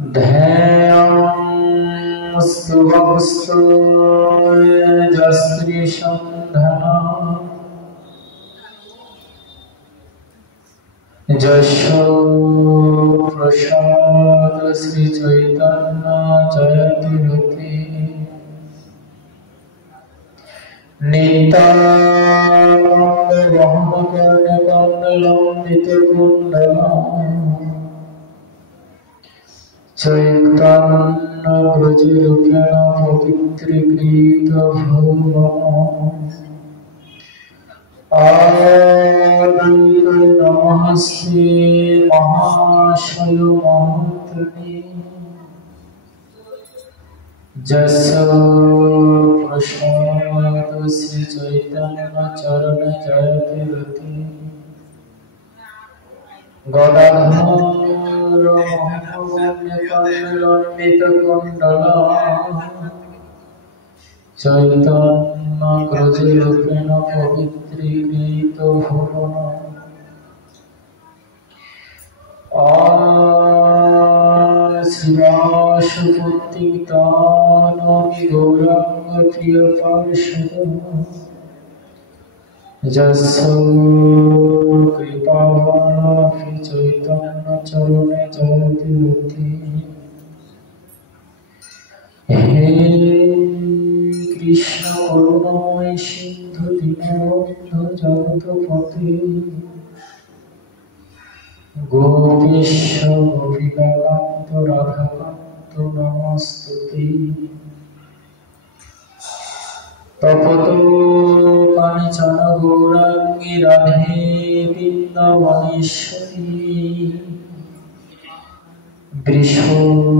ध्येयमस्तु वस्तु जस्त्रिसन्धना जशो प्रसाद श्री चैतन्य जयति रति नित्यानंद वहनकर्णकमलंबित कुंडला चैतन्य ब्रजरूपेण पवित्रीकृत भुवम् आद्वैत नमस्ते महाशय महात्मने जस्य प्रसाद श्री चैतन्य चरण जयति रति गदाधर कमलंबित कुंडला चैतन्य ब्रजरूपेण पवित्रीकृत भुवम् श्रीवासुपुत्रिकानपि गौरांग प्रिय पार्षद जस्य कृपावरं चैतन्य चरणे जयति रति हे कृष्ण करुणामय सिंधु दीनबंधु जगत्पते गोपेश गोपिकान्त राधाकान्त नमस्तुते तपतो कानिचन गौरांगी राधे वृन्दावनेश्वरी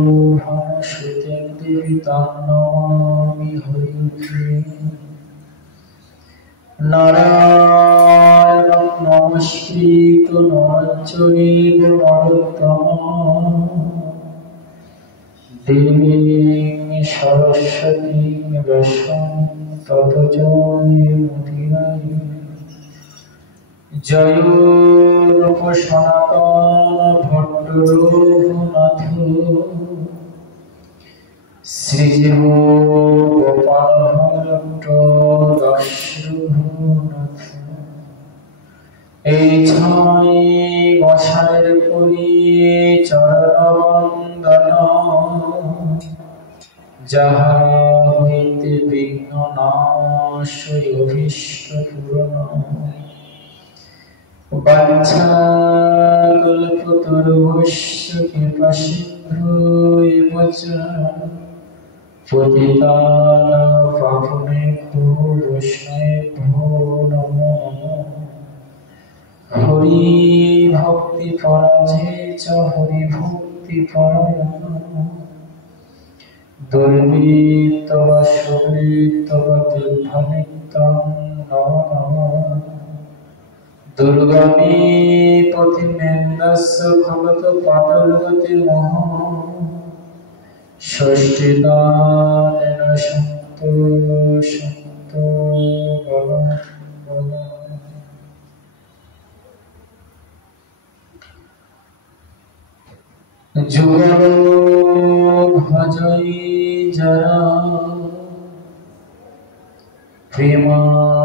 वृषभानुसुते देवी तां नमामि हरिप्रिये नारायणं नमस्कृत्य नरं चैव नरोत्तमं देवीं सरस्वतीं व्यासं ततो जयमुदीरये जय रूप सनातन भट्ट रघुनाथ श्रीजीव गोपाल भट्ट रघुनाथ এই ছয় মশাইর করি চরণ বন্দনা যাহা হইতে বিঘ্ন নাশ অভীষ্ট পূরণ বাঞ্ছাকল্পতরুভ্যশ্চ কৃপাসিন্ধু এব চ পতিতানাং পাবনেভ্যো বৈষ্ণবেভ্যো নমো হরি ভক্তি পরাজে চ হরি ভক্তি পরায়ণ দুর্বৃত্ত বা সুবৃত্ত বা দীর্ঘনিত্যং নমঃ দুর্গামী পথিমেন্দস্য খলত পাদর্গতির্মহ ষষ্ঠীদানেন সন্তু সন্তু যুগল ভজই যারা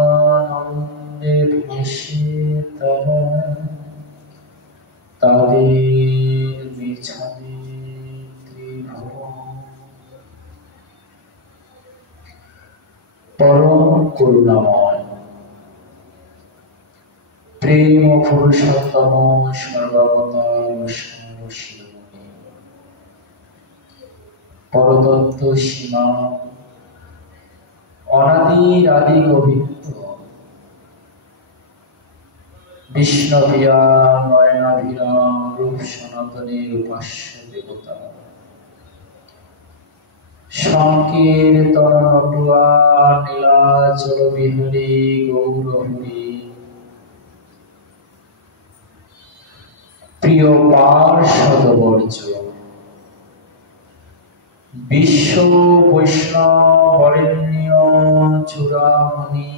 প্রেমানন্দে ভাসে তারা তাদের বিছানে ত্রিভুবন পরম করুণাময় প্রেম পুরুষোত্তম সর্বাবতার শিরোমণি পরতত্ত্ব সীমা অনাদির আদি গোবিন্দ বিষ্ণুপ্রিয়া নয়নাভিরাম রূপ সনাতনের উপাস্য দেবতা সংকীর্তন নটুয়া নীলাচল বিহারী গৌরহরি প্রিয় পার্ষদবর্জ বিশ্ব বৈষ্ণব বরেণ্য চূড়ামণি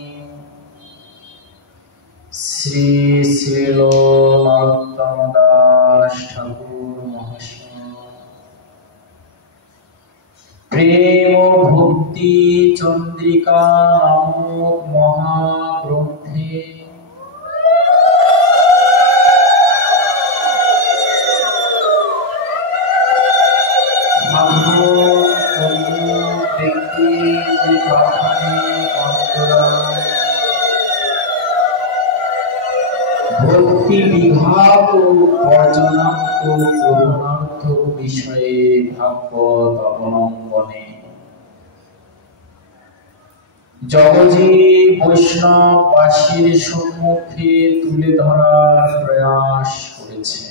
শ্রী শ্রীল নরোত্তম দাস ঠাকুর মহাশয় ভক্তি চন্দ্রিকা নামক মহাগ্রন্থে ভক্তি বিঘাত বর্জনাত্মক গ্রহণার্থক বিষয়ে ভাগবত অবলম্বনে জগজীব বৈষ্ণববাসীর সম্মুখে তুলে ধরার প্রয়াস করেছে।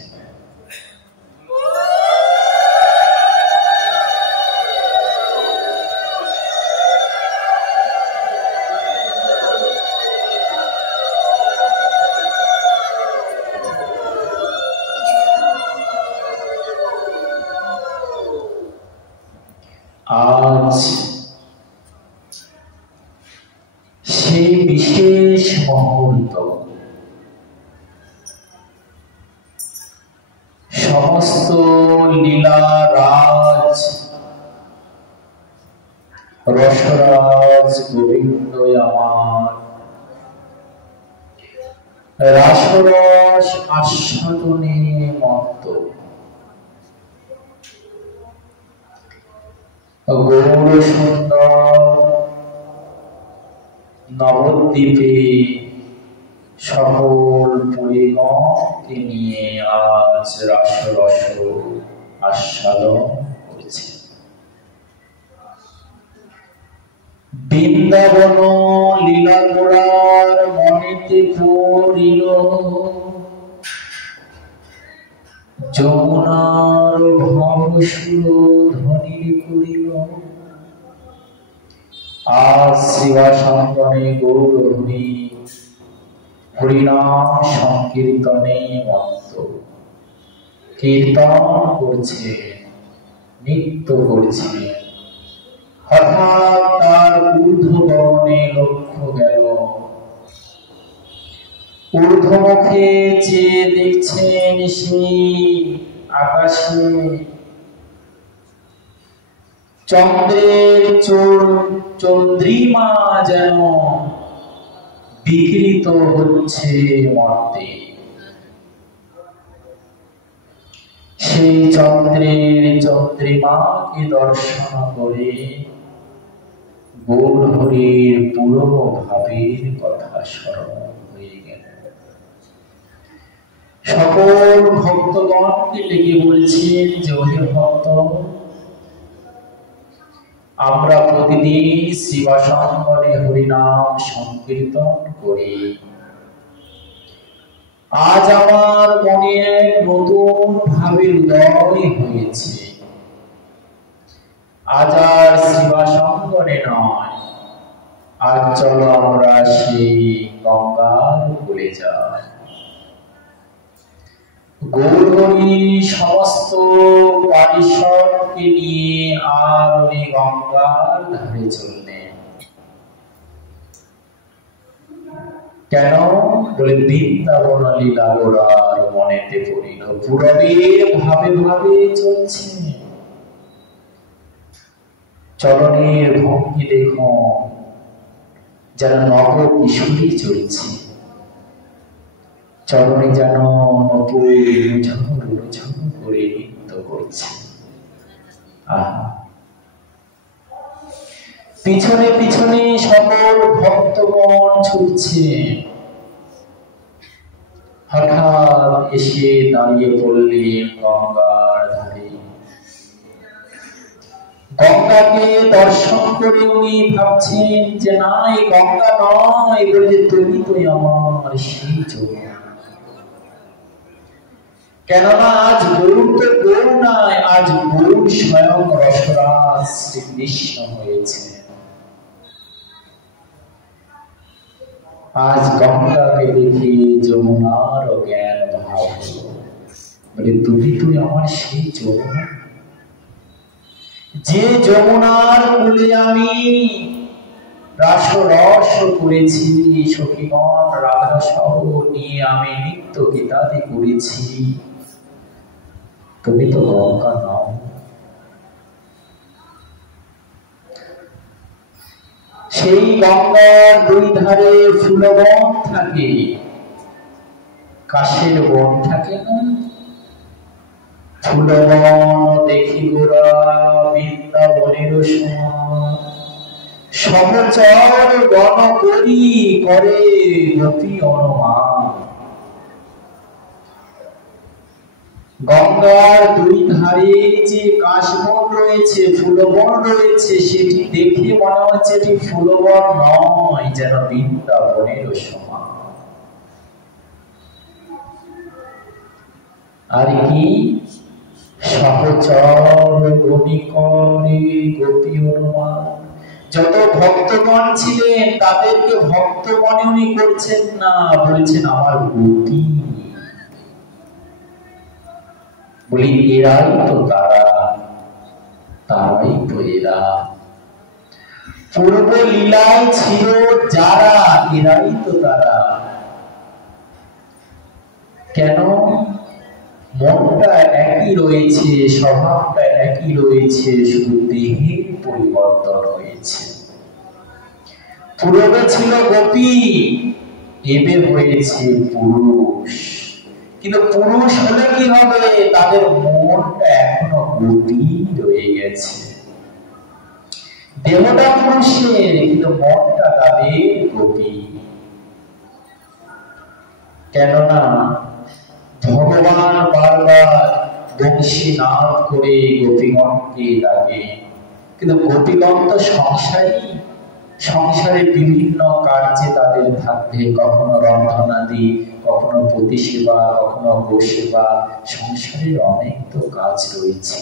আজ সেই বিশেষ মুহূর্ত, সমস্ত লীলা রাজ রসরাজ গোবিন্দ আমার রাসরস আস্বাদনে মত্ত। গৌর সুন্দর নবদ্বীপে সকল পরিগণকে নিয়ে আজ রাসরস আস্বাদন করেছে। বৃন্দাবন লীলা গোড়ার মনেতে পড়িল, যমুনার ভবসুর ধ্বনি করিল। আজ শিবাসঙ্গনে গৌরহরি হরিনাম সংকীর্তনে মত্ত, কীর্তন করছে, নৃত্য করছে। হঠাৎ তার ঊর্ধ্বগমনে লক্ষ্য গেল, ঊর্ধ্বমুখে চেয়ে দেখছেন সেই আকাশে চন্দ্রের চন্দ্রিমা যেন বিকৃত হচ্ছে মর্তে। সেই চন্দ্রের চন্দ্রিমাকে দর্শন করে গৌরহরির পুরনো ভাবের কথা স্মরণ হয়ে গেল। সকল ভক্তগণকে ডেকে বলছেন যে, ওহে ভক্ত, আমরা প্রতিদিন শিবাসঙ্গনে হরিনাম সংকীর্তন করি। আজ আমার মনে এক নতুন ভাবের উদয় হয়েছে। আজ আর শিবাসঙ্গনে নয়, আজ চলো আমরা সেই গঙ্গার কূলে যাই। গৌরহরি সমস্ত পারিষদকে নিয়ে আর ওই গঙ্গার ধারে চললেন। কেন বলে, বৃন্দাবন লীলা গোড়ার মনেতে পড়িল। পূরবের ভাবে ভাবে চলছে। চরণের ভঙ্গি দেখো, যেন নব কিশোরী চলছে। চরণে যেন করে নৃত্য করছে। পিছনে পিছনে সকল ভক্তগণ ছুটছে। হঠাৎ এসে দাঁড়িয়ে পড়লেন গঙ্গার ধারে। গঙ্গাকে দর্শন করে উনি ভাবছেন যে না, এই গঙ্গা নয়, বলে তুমি তো আমার সেই যমুনা। কেননা আজ গৌর তো গৌর নয়, আজ গৌর স্বয়ং রসরাজ শ্রীকৃষ্ণ হয়েছে। আজ গঙ্গাকে দেখে যমুনার জ্ঞান ভাব হলো, বলে তুমি আমার সেই যমুনা, যে যমুনার কূলে আমি রাসরস করেছি, সখীগণ রাধা সহ নিয়ে আমি নিত্য গীতাদি করেছি। তুমি তো গঙ্গা নাও। সেই গঙ্গার দুই ধারে ফুলবন থাকে, কাশের বন থাকে না। ফুলবন দেখি গোরা বৃন্দাবনের সমান, সহচর গণ করি করে গোপী অনুমান। গঙ্গার দুই ধারে যে কাশবন রয়েছে, ফুলবন রয়েছে, সেটি দেখে মনে হচ্ছে এটি ফুলবন নয়, যেন বৃন্দাবনের সমান। আর কি সহচর গণিকরে গোপী অনুমান। যত ভক্তগণ ছিলেন তাদেরকে ভক্ত মনে উনি করছেন না, বলছেন আমার গোপী। বলি এরাই তো তারা, তারাই তো এরা। পূর্ব লীলায় ছিল যারা, এরাই তো তারা। কেন? মনটা একই রয়েছে, স্বভাবটা একই রয়েছে, শুধু দেহের পরিবর্তন হয়েছে। পূর্বে ছিল গোপী, এবার হয়েছে পুরুষ। কিন্তু পুরুষ হলে কি হবে? তাদের মনটা এখনো গোপী রয়ে গেছে। দেহটা পুরুষের, কিন্তু মনটা তাদের গোপী। কেননা ভগবান বারবার বংশী নাদ করে গোপীগণকে ডাকে, কিন্তু গোপীগণ তো সংসারে বিভিন্ন কার্যে তাদের থাকবে, কখনো রন্ধনাদি, কখনো পতি সেবা, কখনো গোসেবা, সংসারের অনেক তো কাজ রয়েছে।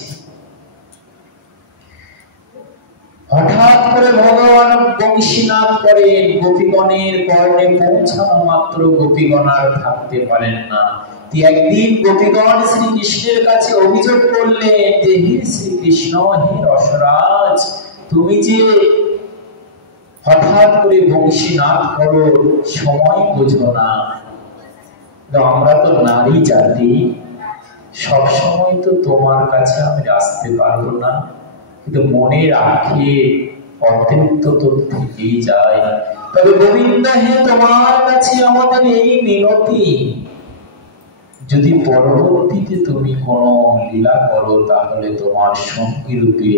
হঠাৎ করে ভগবান বংশীনাদ করেন, গোপীগণের কর্ণে পৌঁছানো মাত্র গোপীগণ আর থাকতে পারেন না। একদিন গোপীগণ শ্রীকৃষ্ণের কাছে অভিযোগ করলেন যে হে শ্রীকৃষ্ণ, হে রসরাজ, তুমি যে হঠাৎ করে বংশীনাদ করো, সময় বোঝো না। আমরা তো নারী জাতি, সব সময় তো তোমার কাছে আমি আসতে পারবো না, কিন্তু মনের আক্ষেপ অতিরিক্ত তো থেকেই যায়। তবে গোবিন্দ হে, তোমার কাছে আমাদের এই মিনতি, যদি পরবর্তীতে তুমি কোনো লীলা করো, তাহলে তোমার সঙ্গী রূপে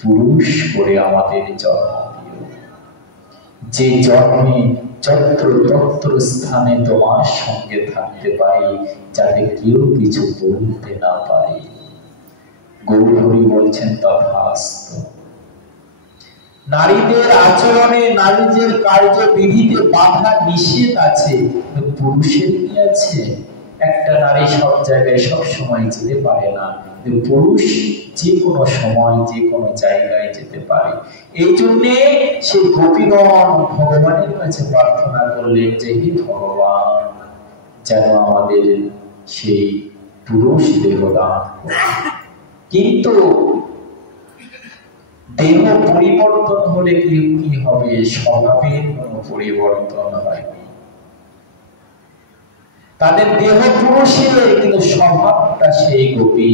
পুরুষ করে আমাদের জন্ম দিও, যে জন্মে যত্র তত্র স্থানে তোমার সঙ্গে থাকতে পারি, যাতে কেউ কিছু বলতে না পারে। গৌরহরি বলছেন তথাস্তু। নারীদের আচরণে, নারীদের কার্যবিধিতে বাধা নিষেধ আছে, পুরুষের কি আছে? একটা নারী সব জায়গায় সব সময় যেতে পারে না, কিন্তু পুরুষ যে কোনো সময় যে কোনো জায়গায় যেতে পারে। এই জন্যে সেই গোপীগণ ভগবানের কাছে প্রার্থনা করলেন যে হে ভগবান, যেন আমাদের সেই পুরুষ দেহ দান করে। কিন্তু দেহ পরিবর্তন হলে কি হবে? স্বভাবের কোনো পরিবর্তন হয়নি। তাদের দেহ পুরুষের, কিন্তু স্বভাবটা সেই গোপী।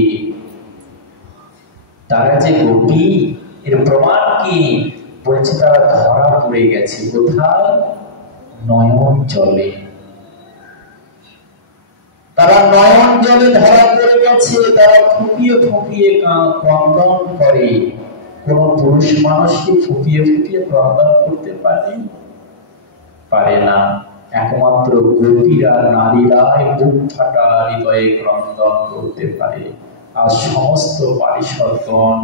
তারা যে গোপী এর প্রমাণ কি? বলছে তারা ধরা পড়ে গেছে। কোথায়? নয়ন জলে। তারা নয়ন জলে ধরা পড়ে গেছে। তারা ফুপিয়ে ফুপিয়ে ক্রন্দন করে। কোন পুরুষ মানুষকে ফুপিয়ে ফুপিয়ে ক্রন্দন করতে পারে না। একমাত্র গোপীরা, নারীরাই বুক ফাটা হৃদয়ে ক্রন্দন করতে পারে। আর সমস্ত পারিষদগণ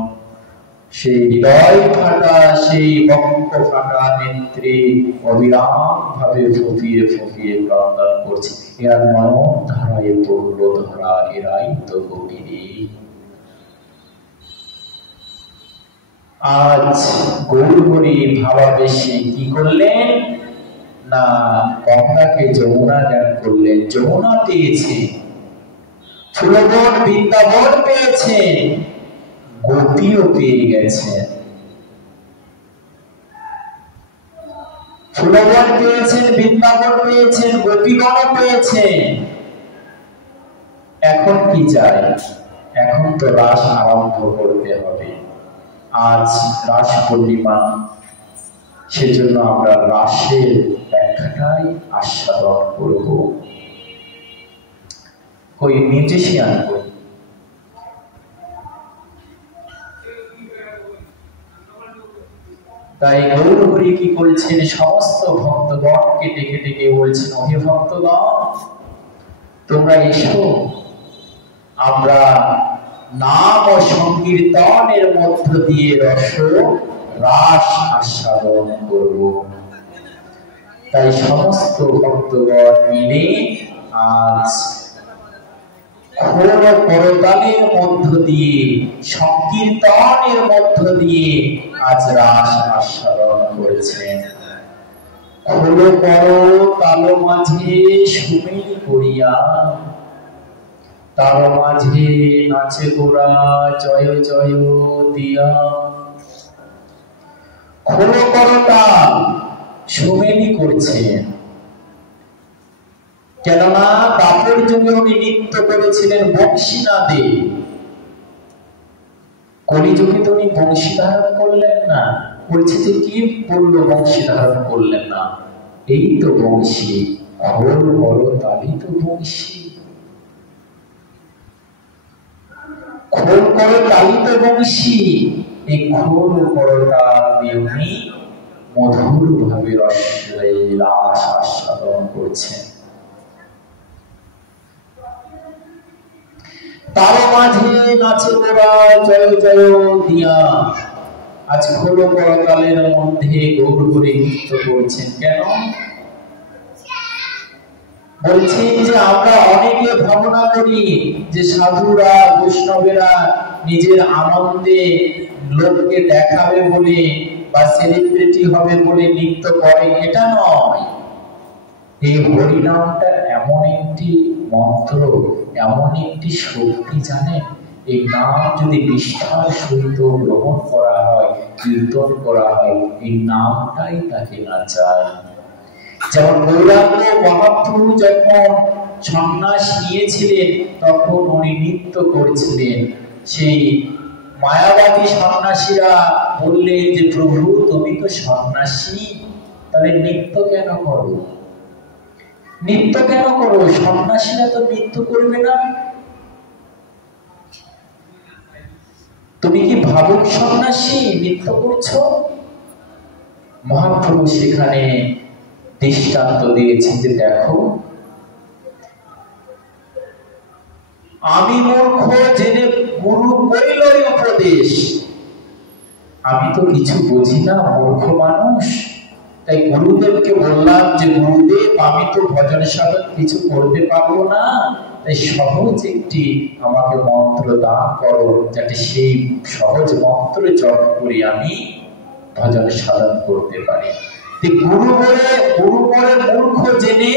সেই হৃদয় ফাটা, সেই বক্ষ ফাটা নেত্রে অবিরাম ভাবে ফুপিয়ে ফুপিয়ে ক্রন্দন করছে। এরা নয়ন ধারায় পড়ল ধরা, এরাই তো গোপীরে। আজ গৌরহরি ভাবাবেশে কি করলেন না, গঙ্গাকে যমুনা জ্ঞান করলেন। যমুনা পেয়েছে, ফুলবন বৃন্দাবন পেয়েছে, গোপীও পেয়ে গেছে। ফুলবন পেয়েছেন, বৃন্দাবন পেয়েছেন, গোপীগণ পেয়েছেন। এখন কি চাই? এখন তো রাস আরম্ভ করতে হবে। আজ রাস পূর্ণিমা, সেজন্য আমরা রাসের ব্যাখ্যাটাই আস্বাদন করব। কই মিউজিশিয়ান কই? তাই গৌরহরি কি করেছেন? সমস্ত ভক্তগণকে ডেকে ডেকে বলছেন, অহে ভক্তগণ, তোমরা এসো, আমরা নাম ও সংকীর্তনের মধ্য দিয়ে রাস আস্বাদন করব। তাই সমস্ত ভক্তগণ মিলে আজ খোল করতালের মধ্য দিয়ে, সংকীর্তনের মধ্য দিয়ে আজ রাস আস্বাদন করেছেন। খোল কর তাল মাঝে সুমেলি করিয়া, তার মাঝে নাচে গোরা জয় জয় দিয়া। খোল কর তাল সুমেলি করছেন, কেননা দাপর যুগে উনি নৃত্য করেছিলেন বংশীনাদে। কলিযুগে তো উনি বংশী ধারণ করলেন না। বলছে যে কি বললো বংশী ধারণ করলেন না? এই তো বংশী, খোল বড় তালি তো বংশী, খোল করো তালি তো বংশী। এই খোল করো তাল দিয়ে উনি মধুর ভাবে রাস আস্বাদন করছেন। তার মাঝে নাচে গোরা জয় জয় দিয়া। আজ খোল করতালের মধ্যে গৌরহরি নৃত্য করছেন। কেন? বলছেন যে আমরা অনেকে ভাবনা করি যে সাধুরা বৈষ্ণবেরা নিজের আনন্দে লোককে দেখাবে বলে বা সেলিব্রিটি হবে বলে নৃত্য করে। এটা নয়। এই হরিনামটা এমন একটি মন্ত্র, এমন একটি শক্তি, জানেন? এই নাম যদি নিষ্ঠার সহিত গ্রহণ করা হয়, কীর্তন করা হয়, এই নামটাই তাকে নাচায়। যেমন গৌরাঙ্গ মহাপ্রভু যখন সন্ন্যাস নিয়েছিলেন তখন উনি নৃত্য করেছিলেন। সেই মায়াবাদী সন্ন্যাসীরা বললেন যে প্রভু তুমি তো সন্ন্যাসী, তাহলে নৃত্য কেন করো? নৃত্য কেন করো? সন্ন্যাসীরা তো নৃত্য করবে না। তুমি কি ভাবুক সন্ন্যাসী নৃত্য করছো? মহাপ্রভু সেখানে দৃষ্টান্ত দিয়েছেন যে দেখো, আমি মূর্খ জেনে গুরু কইল উপদেশ। আমি তো কিছু বুঝি না, মূর্খ মানুষ। তাই গুরুদেবকে বললাম যে গুরুদেব আমি তো ভজন সাধন কিছু করতে পারবো না, তাই সহজ একটি আমাকে মন্ত্র দান করো, যাতে সেই সহজ মন্ত্র জপ করে আমি ভজন সাধন করতে পারি। গুরু বলে মূর্খ জেনে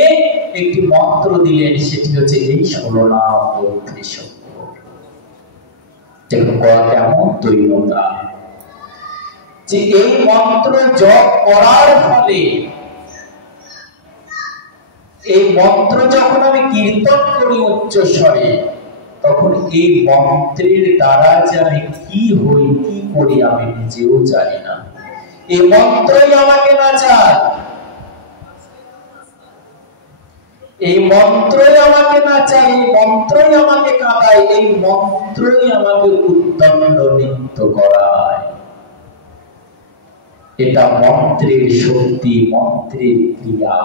একটি মন্ত্র দিলেন, সেটি হচ্ছে এই 16 নাম বলতে সত্য। দেখুন কেমন দৈন্যতা, যে এই মন্ত্র জপ করার ফলে, এই মন্ত্র যখন আমি কীর্তন করি উচ্চ স্বরে, তখন এই মন্ত্রের দ্বারা যে আমি কি হই কি করি আমি নিজেও জানি না। এই মন্ত্রই আমাকে নাচায়, এই মন্ত্রই আমাকে নাচায়, এই মন্ত্রই আমাকে কাঁদায়, এই মন্ত্রই আমাকে উদ্দণ্ড নৃত্য করায়। এটা মন্ত্রের শক্তি, মন্ত্রের ক্রিয়া।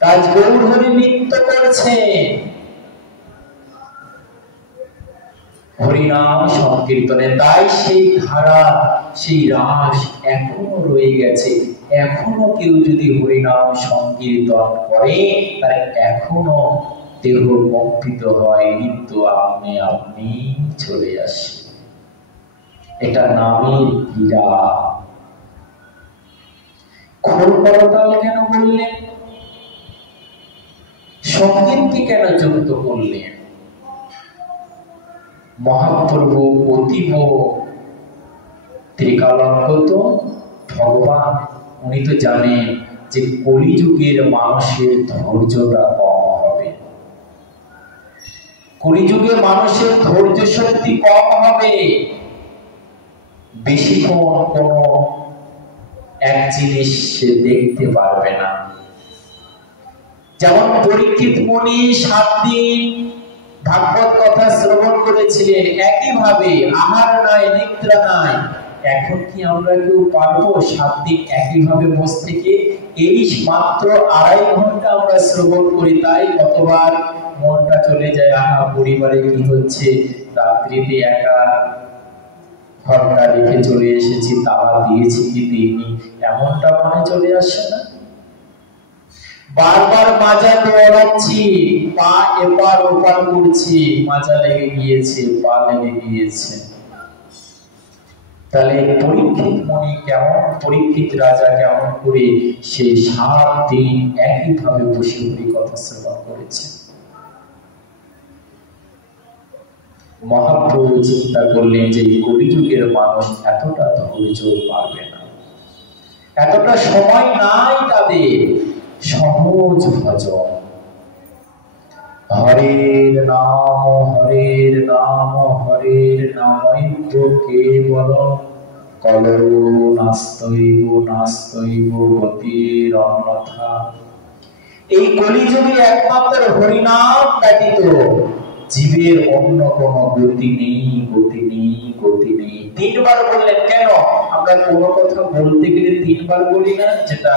আজ গৌরহরি নৃত্য করছে, হরিনাম সংকীর্তনে। তাই সেই ধারা, সেই রাস এখনো রয়ে গেছে। এখনো কেউ যদি হরিনাম সংকীর্তন করে, তার এখনো দেহ কম্পিত হয়, নৃত্য আপনি আপনি চলে আসে। এটা নামের ক্রীড়া। খোল করতাল কেন বললেন? সঙ্গীতকে কেন যুক্ত করলেন? মহাপ্রভু অতীব ত্রিকালাঙ্গত ভগবান, উনি তো জানেন যে কলিযুগের মানুষের ধৈর্যটা কম হবে, কলিযুগের মানুষের ধৈর্য শক্তি কম হবে। বেশিক্ষণ কোনো এক জিনিস সে দেখতে পারবে না। যেমন পরীক্ষিত মুনি 7 দিন ভাগবত কথা শ্রবণ করেছিলেন, একইভাবে আহার নাই নিদ্রা নাই। এখন কি আমরা কেউ পারবো 7 দিন একইভাবে বসে থেকে? এই মাত্র 2.5 ঘন্টা আমরা শ্রবণ করি, তাই কতবার মনটা চলে যায়, আহা পরিবারে কি হচ্ছে, রাত্রিতে একা ঘরটা রেখে চলে এসেছি, তালা দিয়েছি কি দিইনি, এমনটা মনে চলে আসে না? বারবার মাজা দৌড়াচ্ছি, পা এপার ওপার করছি, মাজা লেগে গিয়েছে, পা লেগে গিয়েছে। তাহলে পরীক্ষিত মুনি কেমন, পরীক্ষিত রাজা কেমন করে সে 7 দিন একইভাবে বসে হরি কথা শ্রবণ করেছে। মহাপ্রভু চিন্তা করলেন যে কলিযুগের মানুষ এতটা ধৈর্য পারবে না, এতটা সময় নাই তাদের। সহজ ভজন, হরের নাম হরের নাম হরের নামৈব কেবল কলৌ নাস্তৈব নাস্তৈব গতির অন্যথা। এই কলিযুগে একমাত্র হরিনাম ব্যতীত জীবের অন্য কোন গতি নেই, গতি নেই, গতি নেই। 3 বার বললেন। কেন? আমরা কোনো কথা বলতে গেলে 3 বার বলি না, যেটা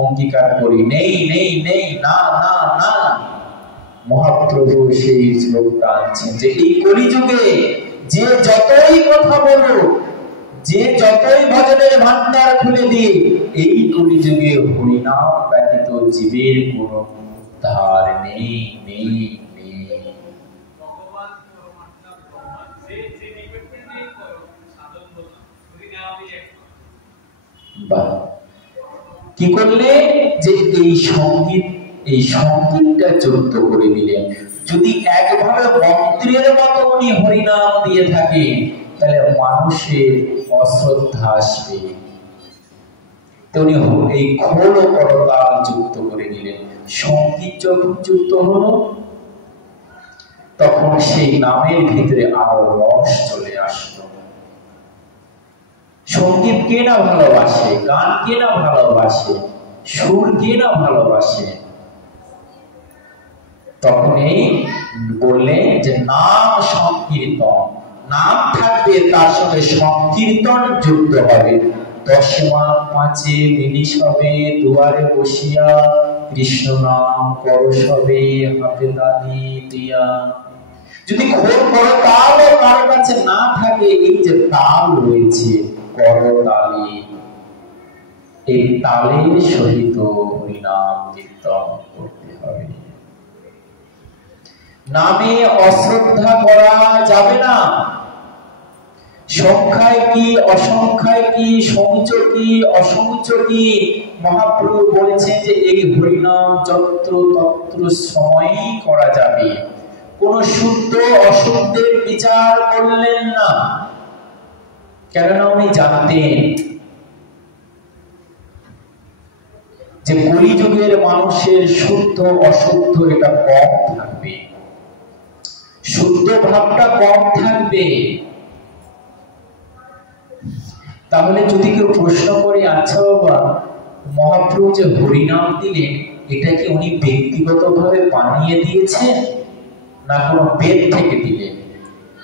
অঙ্গীকার করি, নেই নেই নেই, না না না। মহাপ্রভু সেই শ্লোকটা আনছেন যে এই কলিযুগে যে যতই কথা বলুক, যে যতই ভজনের ভান্ডার খুলে দিই, এই কলিযুগে হরিনাম ব্যতীত জীবের কোন উদ্ধার নেই, নেই, নেই। বাহ, কি করলে যে এই সঙ্গীতটা যুক্ত করে দিলেন। যদি একভাবে মন্ত্রের মতো উনি হরিনাম দিয়ে থাকেন, তাহলে মানুষের অশ্রদ্ধা আসবে। উনি এই খোল ও করতাল যুক্ত করে দিলেন। সঙ্গীত যখন যুক্ত হলো, তখন সেই নামের ভিতরে আরো রস চলে আসলো। সঙ্গীত কে না ভালোবাসে, গান কে না ভালোবাসে, সুর কে না ভালোবাসে। তখন এই বললেন যে নাম সংকীর্তন, নাম থাকবে, তার সঙ্গে সংকীর্তন যুক্ত হবে। 10 মাস 5 নিলিশ হবে, দুয়ারে বসিয়া কৃষ্ণ নাম করস হবে, হাতে তালি দিয়া। যদি খোল করতাল কার কাছে না থাকে, এই যে তাল রয়েছে করতালি, এই তালের সহিত হরিনাম কীর্তন করতে হবে। নামে অশ্রদ্ধা করা যাবে না। সংখ্যায় কি অসংখ্যায় কি, সমুচ কি অসমুচ কি, মহাপ্রভু বলেছেন যে এই হরিনাম যত্র তত্র সময়ই করা যাবে। কোন শুদ্ধ অশুদ্ধের বিচার করলেন না, কেননা উনি জানতেন যে কলিযুগের মানুষের শুদ্ধ অশুদ্ধ এটা কম থাকবে, শুদ্ধ ভাবটা কম থাকবে। তাহলে যদি কেউ প্রশ্ন করে, আচ্ছা বাবা, মহাপ্রভু যে হরিনাম দিলেন, এটা কি উনি ব্যক্তিগতভাবে বানিয়ে দিয়েছেন, না কোনো বেদ থেকে দিলেন,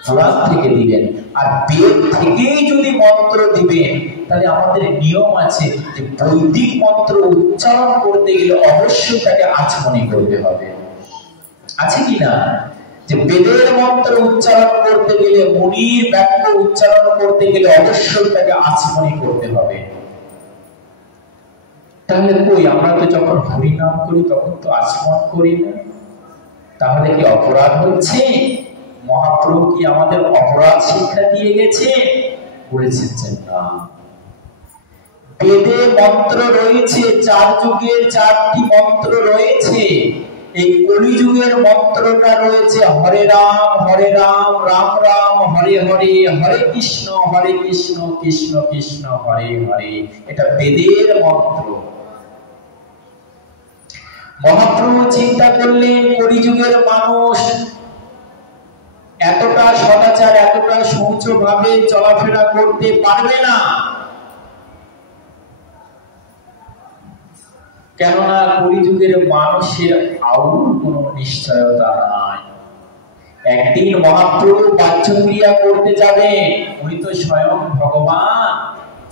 পুরাণ থেকে দিলেন? আর বেদ থেকেই যদি মন্ত্র দিবেন, তাহলে আমাদের নিয়ম আছে যে বৈদিক মন্ত্র উচ্চারণ করতে গেলে অবশ্যই তাকে আচমনি করতে হবে, আছে কি না? যে বেদের মন্ত্র উচ্চারণ করতে গেলে, মুনির বাক্য উচ্চারণ করতে গেলে অবশ্যই তাকে আচমনি করতে হবে। তাহলে কই, আমরা তো যখন হরিনাম করি তখন তো আচমন করি না। তাহলে কি অপরাধ হচ্ছে? মহাপ্রভু কি আমাদের অপরাধ শিক্ষা দিয়ে গেছে? বলেছেন যে না। বেদে মন্ত্র রয়েছে, 4 যুগের 4টি মন্ত্র রয়েছে। এই কলিযুগের মন্ত্রটা রয়েছে হরে রাম রাম রাম হরে হরে, হরে কৃষ্ণ কৃষ্ণ কৃষ্ণ হরে হরে। এটা বেদের মন্ত্র। মহাপ্রভু চিন্তা করলেন কলিযুগের মানুষ এতটা সদাচার, এতটা শৌচ ভাবে চলাফেরা করতে পারবে না। কেননা কলিযুগের মানুষের আউল কোনো নিশ্চয়তা নাই। একদিন মহাপ্রভু বাহ্যক্রিয়া করতে যাবেন, উনি তো স্বয়ং ভগবান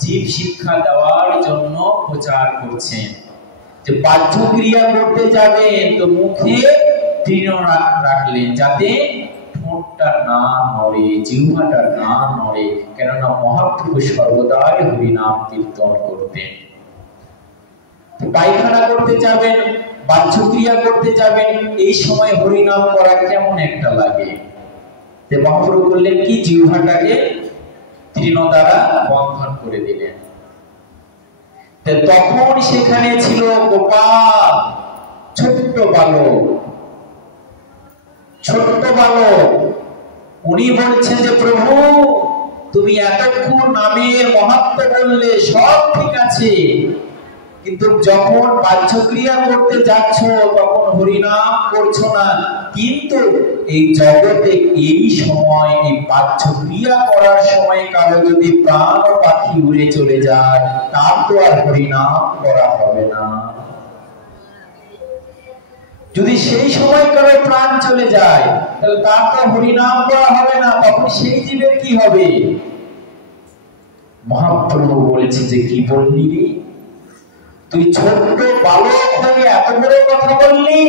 জীব শিক্ষা দেওয়ার জন্য প্রচার করছেন যে বাহ্যক্রিয়া করতে যাবেন তো মুখে তৃণ রাখলেন যাতে ঠোঁটটা না নড়ে, জিহ্বাটা না নড়ে, কেননা মহাপ্রভু সর্বদাই হরিনাম কীর্তন করতেন। পায়খানা করতে যাবেন, বাহ্যক্রিয়া করতে যাবেন, এই সময় হরিনাম করা কেমন একটা লাগে। মহাপ্রভু করলেন কি, জিহ্বাটাকে তৃণ দ্বারা বন্ধন করে দিলেন। তখন সেখানে ছিল গোপাল, ছোট্ট বালক, উনি বলছেন যে প্রভু তুমি এতক্ষণ নামের মাহাত্ম্য বললে সব ঠিক আছে, কিন্তু যখন বাহ্যক্রিয়া করতে যাচ্ছ তখন হরিনাম করছো না। কিন্তু এই জগতে এই সময় এই বাহ্যক্রিয়া করার সময় কারো যদি প্রাণ ও পাখি উড়ে চলে যায়, তার তো আর হরিনাম করা হবে না। যদি সেই সময় কারো প্রাণ চলে যায় তাহলে তার তো হরিনাম করা হবে না, তখন সেই জীবের কি হবে? মহাপ্রভু বলেছে যে কি বললি রে, তুই ছোট্ট বালক হয়ে এত বড় কথা বললি।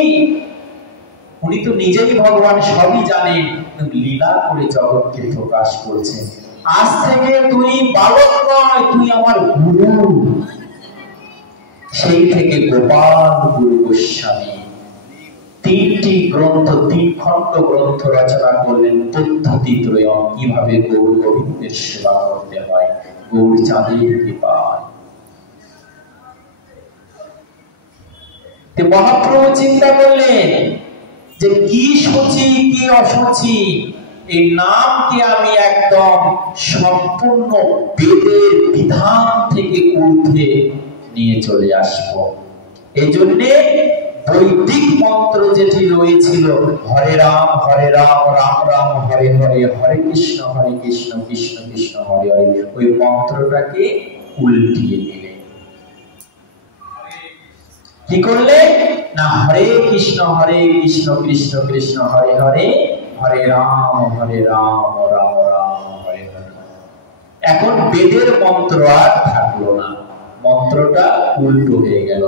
উনি তো নিজেই ভগবান, সবই জানেন, লীলা করে জগৎকে প্রকাশ করছেন। আজ থেকে তুই বালক নয়, তুই আমার গুরু। সেই থেকে গোপাল গুরু গোস্বামী তিনটি গ্রন্থ, 3 খণ্ড গ্রন্থ রচনা করলেন। পদ্ধতি ত্রয়ম, কিভাবে গৌর গোবিন্দের সেবা করতে হয় গৌর চাঁদের কৃপায়। মহাপ্রভু চিন্তা করলেন যে কি সূচি কি অসুচি, এই নামকে আমি একদম সম্পূর্ণ বেদের বিধান থেকে ঊর্ধ্বে নিয়ে চলে আসবো। এই জন্যে বৈদিক মন্ত্র যেটি রয়েছিল, হরে রাম রাম রাম হরে হরে, হরে কৃষ্ণ কৃষ্ণ কৃষ্ণ হরে হরে, ওই মন্ত্রটাকে উল্টিয়ে দিলেন। কি করলে না, হরে কৃষ্ণ কৃষ্ণ কৃষ্ণ হরে হরে, হরে রাম রাম রাম হরে হরে। এখন বেদের মন্ত্র আর থাকলো না, মন্ত্রটা উল্টো হয়ে গেল।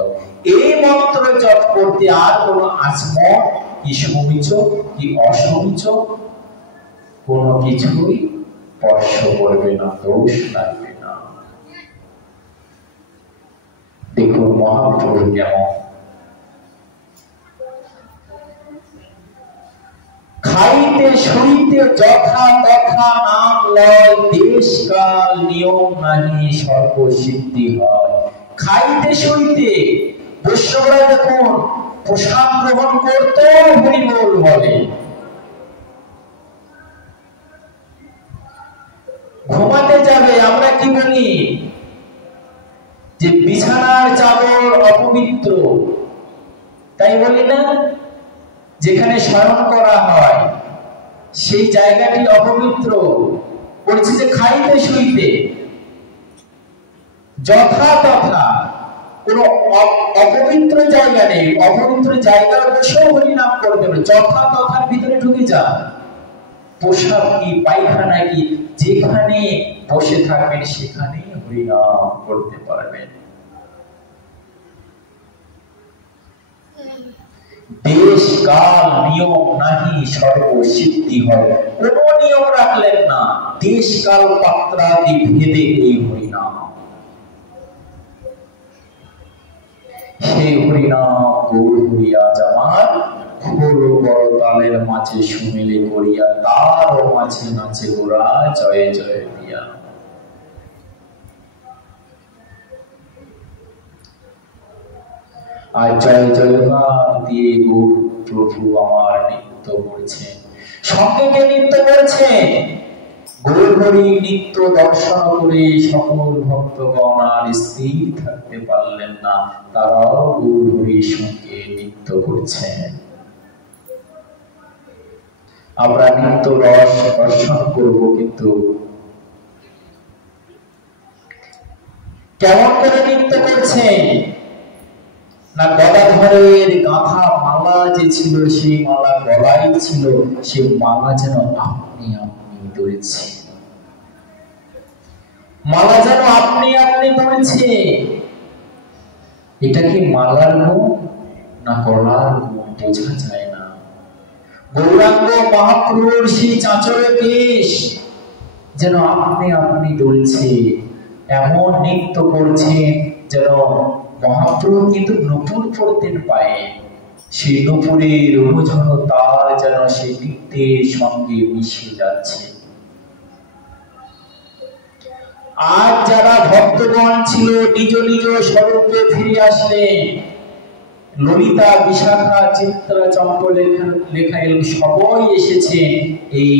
এই মন্ত্র জপ করতে আর কোন আচমন কি সমীচ কি অসমীচ কোনো কিছুই স্পর্শ করবে না, দোষ লাগবে না। দেখুন মহাপ্রভু কেমন খাইতে শুইতে যথা তথা নাম লয়, দেশ কাল নিয়ম নাহি সর্ব সিদ্ধি হয়। খাইতে শুইতে বৈষ্ণবরা দেখুন প্রসাদ গ্রহণ করতে হরিবোল বলে, ঘুমাতে যাবে আমরা কি বলি যে বিছানার চাদর অপবিত্র, তাই বলি না? যেখানে শয়ন করা হয় সেই জায়গাটি অপবিত্র। বলছে যে খাইতে শুইতে যথা তথা, কোন অপবিত্র জায়গা নেই, অপবিত্র জায়গা বসেও হরিনাম করতে হবে। যথা তথার ভিতরে ঢুকে যান, পোশাক কি পায়খানা কি, যেখানে বসে থাকবেন সেখানেই হরিনাম করতে পারবেন। দেশ কাল নিয়ম নাহি সর্ব সিদ্ধি হয়, কোন নিয়ম রাখলেন না, দেশ কাল পাত্রাদি ভেদে এই হরিনাম। সেই হরিনাম গৌর হরিয়া জামার খোল বড় তালের মাঝে সুমিলে করিয়া, তার মাঝে নাচে গোরা জয় জয় দিয়া। আর জয় জয়কার দিয়ে গৌর প্রভু আমার নৃত্য করছেন। সঙ্গে কে নৃত্য করছেন? গৌর হরি নিত্য দর্শন করে সকল ভক্তগণ আর স্থির থাকতে পারলেন না, তারাও গৌর হরির সঙ্গে নৃত্য করছেন। আমরা নিত্য রস দর্শন করব, কিন্তু কেমন করে নৃত্য করছেন? না গদাধরের গাঁথা মালা যে ছিল, সেই মালা গলায় ছিল, সে মালা যেন আপনি আপনি দুলছে, মালা যেন আপনি আপনি দুলছে। এটা কি মালার গুণ না গলার গুণ বোঝা যায় না। গৌরাঙ্গ মহাপ্রভুর সেই চাঁচরে কেশ যেন আপনি আপনি দুলছে, এমন নৃত্য করছেন যেন মহাপ্রভু কিন্তু নূপুর পরতেন পায়ে, সেই নূপুরের অনুঝন তাল যেন সেই নৃত্যের সঙ্গে মিশে যাচ্ছে। আর যারা ভক্তগণ ছিল নিজ নিজ স্বরূপে ফিরে আসলেন, ললিতা, বিশাখা, চিত্রা, চম্পলেখা এবং সবাই এসেছে এই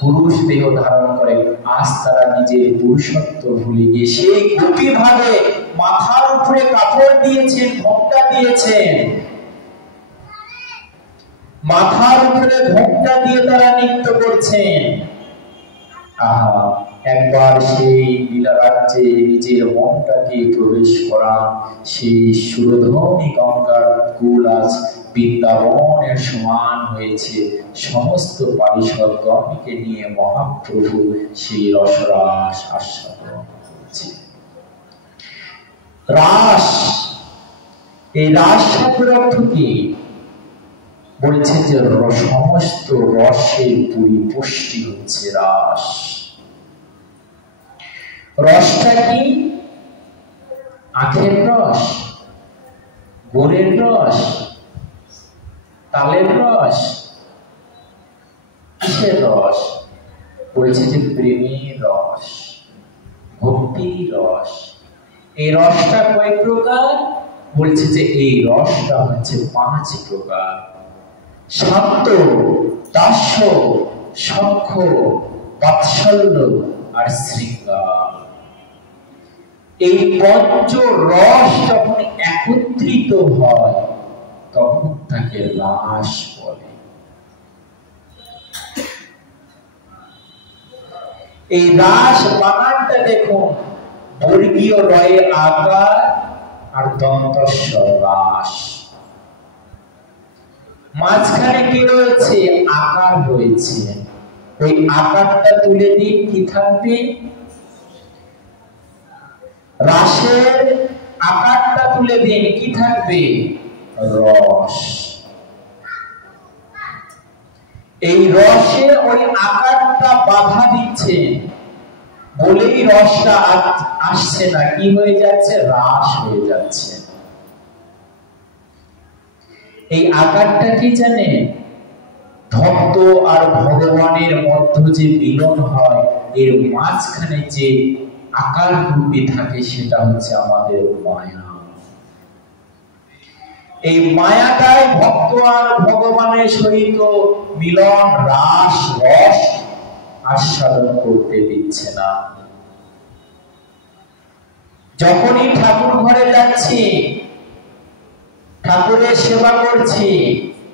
পুরুষ দেহ ধারণ করে। আজ তারা নিজের পুরুষত্ব ভুলে গিয়ে সেই গোপী ভাবে মাথার উপরে কাপড় দিয়েছেন, ঘোমটা দিয়েছেন, মাথার উপরে ঘোমটা দিয়ে তারা নৃত্য করছেন। আহা, একবার সেই লীলা রাজ্যে নিজের মনটাকে প্রবেশ করা, সেই সুরধ্বনি গঙ্গার কুল আজ বৃন্দাবনের সমান হয়েছে। সমস্ত পারিষদগণকে নিয়ে মহাপ্রভু সেই রসরাস আস্বাদন করছে। রাস, এই রাস শব্দের অর্থ কি? বলছে যে সমস্ত রসের পরিপুষ্টি হচ্ছে রাস। রসটা কি? আখের রস, গুড়ের রস, তালের রস, কিসের রস? বলছে যে প্রেমের রস, ভক্তির রস। এই রসটা কয় প্রকার? বলছে যে এই রসটা হচ্ছে 5 প্রকার। শান্ত, দাস্য, সখ্য, বাৎসল্য আর শৃঙ্গার। এই পঞ্চ রস যখন একত্রিত হয় তখন তাকে রাস বলে। এই রাস বানানটা দেখুন, বর্গীয় রয়ে আকার আর দন্তস্ব রাস। মাঝখানে কি রয়েছে? আকার রয়েছে। ওই আকারটা তুলে দিন, কি থাকবে? রাসের আকারটা তুলে দিন, কি থাকবে? রস। এই রসে ওই আকারটা বাধা দিচ্ছে বলেই রসটা আসছে না, কি হয়ে যাচ্ছে? রাস হয়ে যাচ্ছে। এই আকারটা কি জানে? ভক্ত আর ভগবানের মধ্যে যে মিলন হয়, এর মাঝখানে যে আকার রূপে থাকে সেটা হচ্ছে আমাদের মায়া। এই মায়াটাই ভক্ত আর ভগবানের সহিত মিলন, রাস, রস আস্বাদন করতে দিচ্ছে না। যখনই ঠাকুর ঘরে যাচ্ছি, ঠাকুরের সেবা করছি,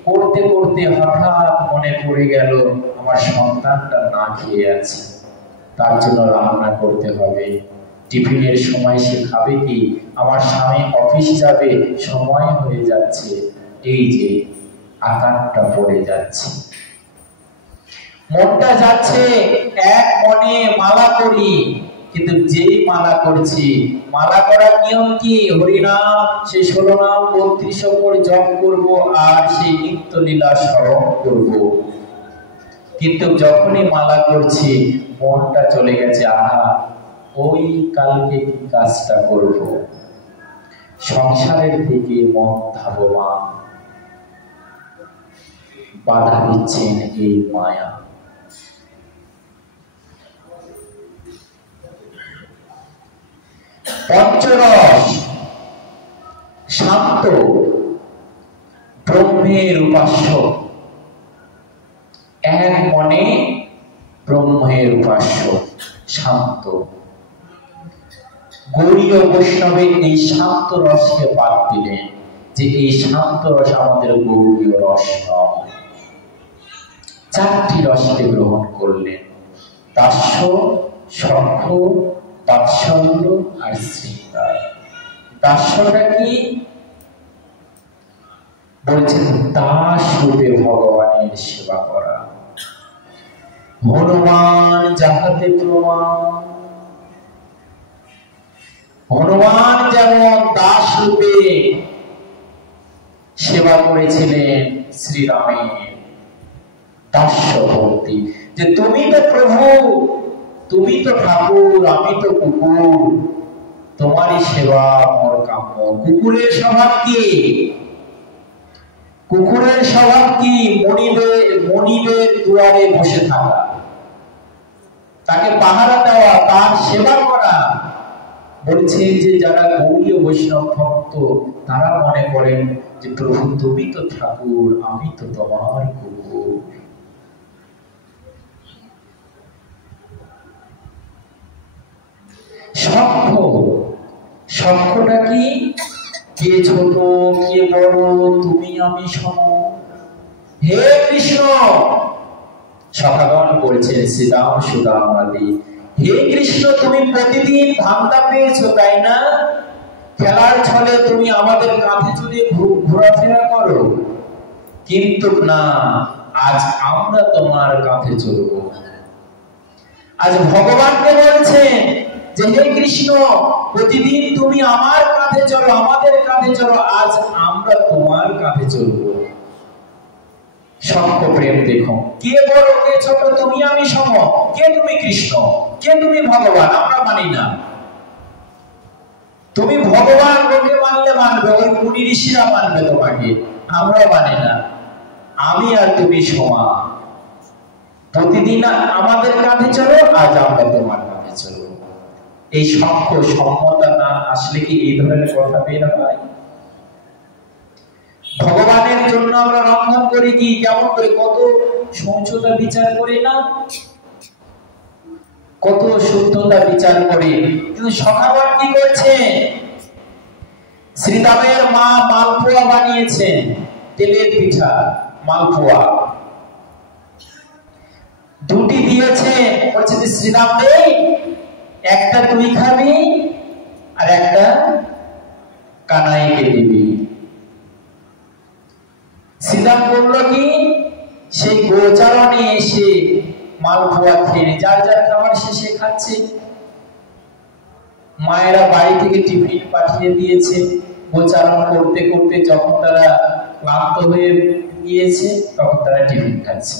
করতে করতে হঠাৎ মনে পড়ে গেল আমার সন্তানটা না খেয়ে আছে, তার জন্য রান্না করতে হবে। টিফিনের সময় সে খাবে কি? আমার স্বামী অফিস যাবে, সময় হয়ে যাচ্ছে। এই যে আকারটা পড়ে যাচ্ছে, মনটা যাচ্ছে এক মনে মালা করি, কিন্তু যেই মালা করছি, মালা করার নিয়ম কি? হরিনাম, সেই 16 নাম 32 অক্ষর জপ করব আর সেই নিত্য লীলা স্মরণ করব। কিন্তু যখনই মালা করছি মনটা চলে গেছে, আহা ওই কালকে কি কাজটা করব, সংসারের দিকে মন ধাবমান। বাধা দিচ্ছেন এই মায়া। পঞ্চরস, শান্ত, ব্রহ্মের উপাস্য, এক মনে ব্রহ্মের উপাস্য, শান্ত। গৌড়ীয় বৈষ্ণবে এই শান্ত রসকে বাদ দিলেন, যে এই শান্ত রস আমাদের গৌড়ীয় রস নয়। 4টি রসকে গ্রহণ করলেন, দাস্য, সখ্য, বাৎসল্য আর শৃঙ্গার। দাস্যটা কি? বলছেন দাস রূপে ভগবানের সেবা করা। হনুমান যাহাতে প্রমাণ, হনুমান যেমন দাস রূপে সেবা করেছিলেন শ্রীরামের, দাস্য ভক্তি, যে তুমি তো প্রভু, তুমি তো ঠাকুর, আমি তো কুকুর, তোমারই সেবা মোর কাম্য। কুকুরের স্বভাব কি? কুকুরের স্বভাব কি? মনিবের দুয়ারে বসে থাকা, তাকে পাহারা দেওয়া, তার সেবা করা। বলছেন যে যারা গৌড়ীয় বৈষ্ণব ভক্ত তারা মনে করেন যে প্রভু তুমি তো ঠাকুর, আমি তো তোমার কুকুর। সখ্য, সখ্যটা কি? কে ছোট কে বড়, তুমি আমি সম। হে কৃষ্ণ, সখাগণ বলছেন শ্রীরাম সুদাম আদি, হে কৃষ্ণ তুমি প্রতিদিন ধান্দা পেয়েছো তাই না? খেলার ছলে তুমি আমাদের কাঁধে চড়ে ঘোরাফেরা করো, কিন্তু না, আজ আমরা তোমার কাঁধে চড়ব। আজ ভগবানকে বলছেন যে হে কৃষ্ণ প্রতিদিন তুমি আমার কাঁধে চড়ো, আমাদের কাঁধে চড়ো, আজ আমরা তোমার কাঁধে চড়ব। সখ্য প্রেম দেখো, কে বড় কে ছোট, তুমি আমি সম। কে তুমি কৃষ্ণ, কে তুমি ভগবান, আমরা মানি না। তুমি ভগবান লোকে মানলে মানবে, ওই মুনি ঋষিরা মানবে তোমাকে, আমরা মানি না। আমি আর তুমি সমান, প্রতিদিন আমাদের কাঁধে চলো, আজ আমরা তোমার কাঁধে চলো। এই সখ্য সম্মতা না আসলে কি এই ধরনের কথা বের হয়? ভগবানের জন্য আমরা রন্ধন করি কি, কেমন করে, কত সৌচতা বিচার করি না, কত শুদ্ধতা বিচার করি। কিন্তু সখাগণ কি করছে? শ্রীরামের মা মালপোয়া বানিয়েছেন, তেলের পিঠা মালপোয়া দুটি দিয়েছে, বলছে যে শ্রীরাম রে, একটা তুই খাবি আর একটা কানাইকে দিবি। শ্রীরাম বলল কি, সেই গোচারণে এসে মালপোয়া খেয়ে যার যার খাবার শেষে খাচ্ছে। মায়েরা বাড়ি থেকে টিফিন পাঠিয়ে দিয়েছে, গোচারণ করতে করতে যখন তারা ক্লান্ত হয়ে গিয়েছে তখন তারা টিফিন খাচ্ছে।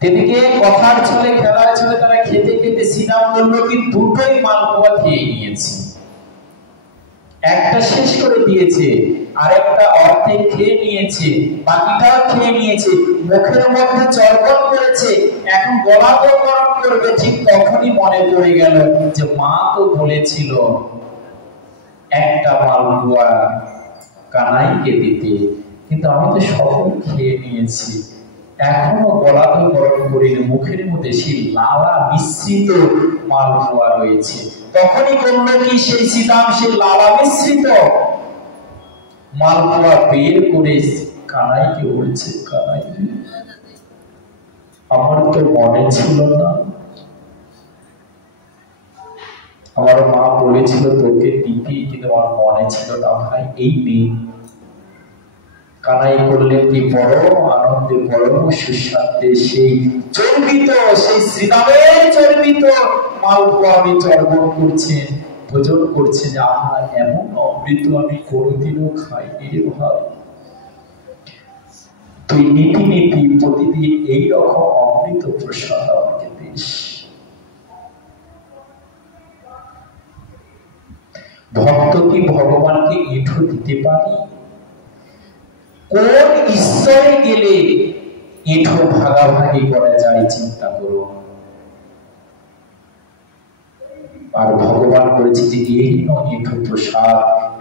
এদিকে কথার ছলে খেলার ছলে তারা খেতে খেতে শ্রীরাম বলল কি, দুটোই মালপোয়া খেয়ে নিয়েছে, একটা শেষ করে দিয়েছে, আরেকটা অর্ধেক খেয়ে নিয়েছে, বাকিটাও খেয়ে নিয়েছে, মুখের মধ্যে চর্বণ করেছে, এখন গলা তো গরম করবে। ঠিক তখনই মনে পড়ে গেল যে মা তো বলেছিল একটা মালপোয়া কানাইকে দিতে, কিন্তু আমি তো সকল খেয়ে নিয়েছি, এখনো গলা তো গরম করিনি, মুখের মধ্যে সেই লালা মিশ্রিত মালপোয়া রয়েছে। তখনই করলো কি, সেই শ্রীরাম সেই লালা মিশ্রিত মালপোয়া বের করে কানাইকে বলছে, কানাই আমার তো মনে ছিল না, আমার মা বলেছিল তোকে দিতে, কিন্তু আমার মনে ছিল না ভাই, এই মেয়ে। কানাই করলেন কি, বড় আনন্দে বড় সুস্বাদে সেই চর্বিত, সেই শ্রীরামের চর্বিত মালপোয়া আমি চর্বণ করছেন, ভোজন করছেন। আহা, এমন অমৃত আমি কোনোদিনও খাইনি রে ভাই। তুই নীতি নীতি প্রতিদিন এইরকম অমৃত প্রসাদ আমাকে দিস। ভক্ত কি ভগবানকে এঁঠো দিতে পারি? কোন ঈশ্বরে গেলে এঁঠো ভাগাভাগি করা যায় চিন্তা করুন। আর ভগবান বলেছে যে এই এঁঠো প্রসাদ,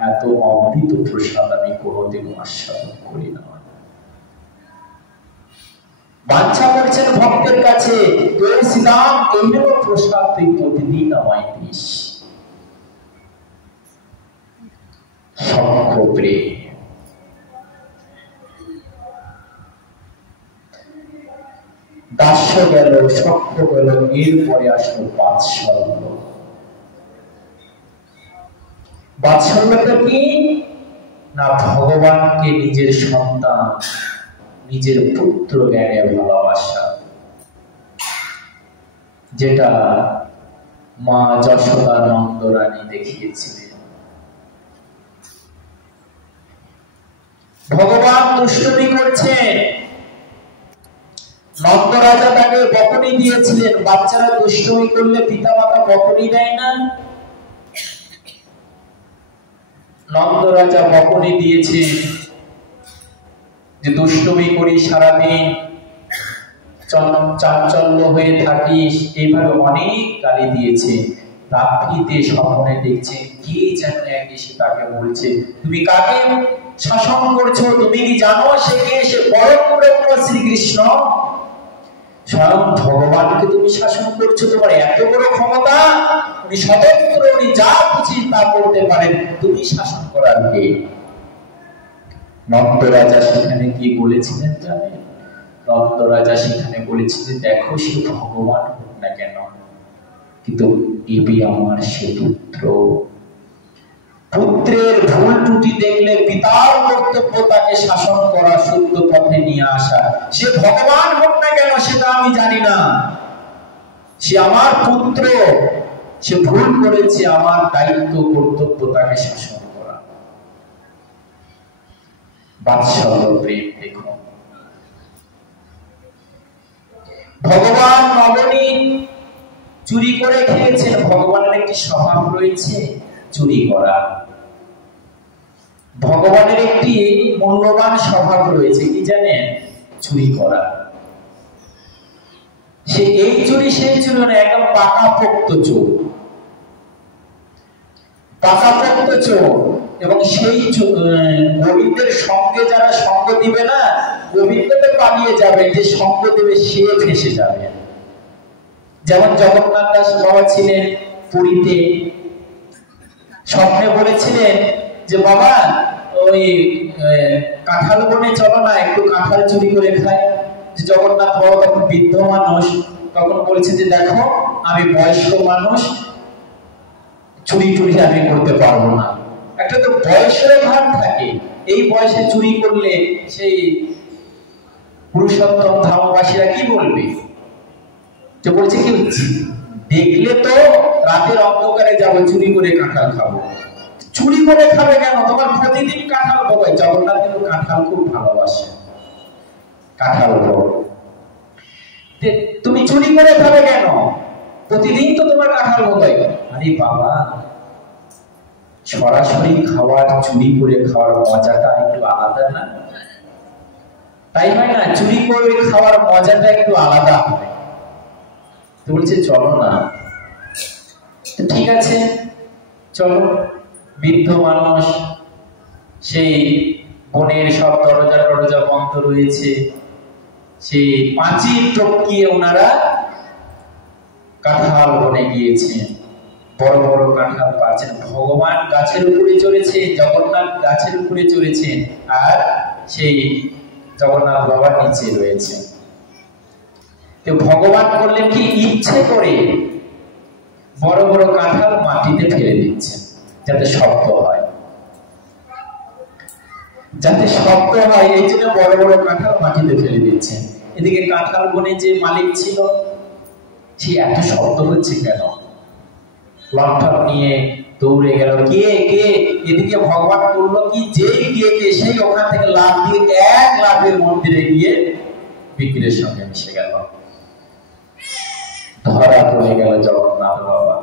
এত অমৃত প্রসাদ আমি কোনোদিন আস্বাদন করি না। বাঞ্ছা করছেন ভক্তের কাছে, তুই শ্রীরাম এই প্রসাদ তুই প্রতিদিন আমায় দিস। সখ্য প্রেম। দাস্য গেল, সখ্য গেল, এরপরে আসলো বাৎসল্য। বাৎসল্যটা কি? না ভগবানকে নিজের সন্তান, নিজের পুত্র জ্ঞানে ভালোবাসা, যেটা মা যশোদা নন্দরানী দেখিয়েছিলেন। ভগবান দুষ্টুমি করছেন, নন্দরাজা তাকে বকুনি দিয়েছিলেন। বাচ্চারা দুষ্টুমি করলে পিতামাতা বকুনি দেয় না? নন্দরাজা বকুনি দিয়েছে যে দুষ্টুমি করি সারাদিন, চাঞ্চল্য হয়ে থাকিস, এইভাবে অনেক গালি দিয়েছে। রাত্রিতে স্বপ্নে দেখছে কে যেন এক এসে তাকে বলছে, তুমি কাকে শাসন করছো? তুমি কি জানো সে কে? সে পরম ব্রহ্ম শ্রীকৃষ্ণ। স্বয়ং ভগবানকে তুমি শাসন করছো, তোমার এত বড় ক্ষমতা, উনি স্বতন্ত্র, উনি যা খুশি তা করতে পারেন, তুমি শাসন করার কে? নন্দরাজা সেখানে কি বলেছিলেন জানেন? নন্দরাজা সেখানে বলেছিলেন, দেখো সে ভগবান হোক না কেন, কিন্তু এবি আমার সে পুত্র। পুত্রের ভুল ত্রুটি দেখলে পিতার কর্তব্য তাকে শাসন করা, শুদ্ধ পথে নিয়ে আসা। সে ভগবান হোক না কেন সেটা আমি জানি না, সে আমার পুত্র, সে ভুল করেছে, আমার দায়িত্ব কর্তব্য তাকে শাসন করা। বাৎসল্য প্রেম দেখো। ভগবান নবনীত চুরি করে খেয়েছেন। ভগবানের একটি স্বভাব রয়েছে চুরি করা। ভগবানের একটি মূল্যবান স্বভাব রয়েছে, কি জানেন? চুরি করা। সে এই চুরি সেই চুরি না, একদম পাকাপোক্ত চোর, পাকাপোক্ত চোর। এবং সেই গোবিন্দের সঙ্গে যারা সঙ্গ দিবে না, গোবিন্দ তো পালিয়ে যাবে, যে সঙ্গ দেবে সে ফেঁসে যাবে। যেমন জগন্নাথ দাস বাবা ছিলেন পুরীতে, স্বপ্নে বলেছিলেন যে বাবা ওই কাঁঠাল বনে চলো না, একটু কাঁঠাল চুরি করে খাই। জগন্নাথ বাবা তখন বৃদ্ধ মানুষ, তখন বলেছে যে দেখো আমি বয়স্ক মানুষ, চুরি টুরি আমি করতে পারবো না। একটা তো বয়সের ভার থাকে, এই বয়সে চুরি করলে সেই পুরুষোত্তম ধামবাসীরা কি বলবে? যে বলছে কি, দেখলে তো রাতের অন্ধকারে যাবো, চুরি করে কাঁঠাল খাবো। চুরি করে খাবে কেন? তোমার প্রতিদিন কাঁঠাল ভোগায়। জগন্নাথ কিন্তু কাঁঠাল খুব ভালোবাসে, কাঁঠাল ভোগ। তুমি চুরি করে খাবে কেন? প্রতিদিন তো তোমার কাঁঠাল ভোগায়। আরে বাবা, সরাসরি খাওয়ার, চুরি করে খাওয়ার মজাটা একটু আলাদা না? তাই হয় না? চুরি করে খাওয়ার মজাটা একটু আলাদা হয়। তো বলছে চলো না। তো ঠিক আছে চলো। বৃদ্ধ মানুষ, সেই বনের সব দরজা টরজা বন্ধ রয়েছে, সেই পাঁচিল টপকিয়ে ওনারা কাঁঠাল বনে গিয়েছেন। বড় বড় কাঁঠাল পাচ্ছেন। ভগবান গাছের উপরে চড়েছে, জগন্নাথ গাছের উপরে চড়েছেন, আর সেই জগন্নাথ বাবা নিচে রয়েছে। তো ভগবান করলেন কি, ইচ্ছে করে বড় বড় কাঁঠাল মাটিতে ফেলে দিচ্ছেন, যাতে শব্দ হয়, যাতে শব্দ হয়, এই জন্য বড় বড় কাঁঠাল মাটিতে ফেলে দিচ্ছেন। এদিকে কাঁঠাল বনে যে মালিক ছিল, সে এত শব্দ হচ্ছে কেন? লণ্ঠন নিয়ে দৌড়ে গেল, কে কে? এদিকে ভগবান করলো কি, যেই গিয়ে কে সেই ওখান থেকে লাফ দিয়ে এক লাফের মন্দিরে গিয়ে বিগ্রহের সঙ্গে মিশে গেল। ধরা পড়ে গেল জগন্নাথ বাবা।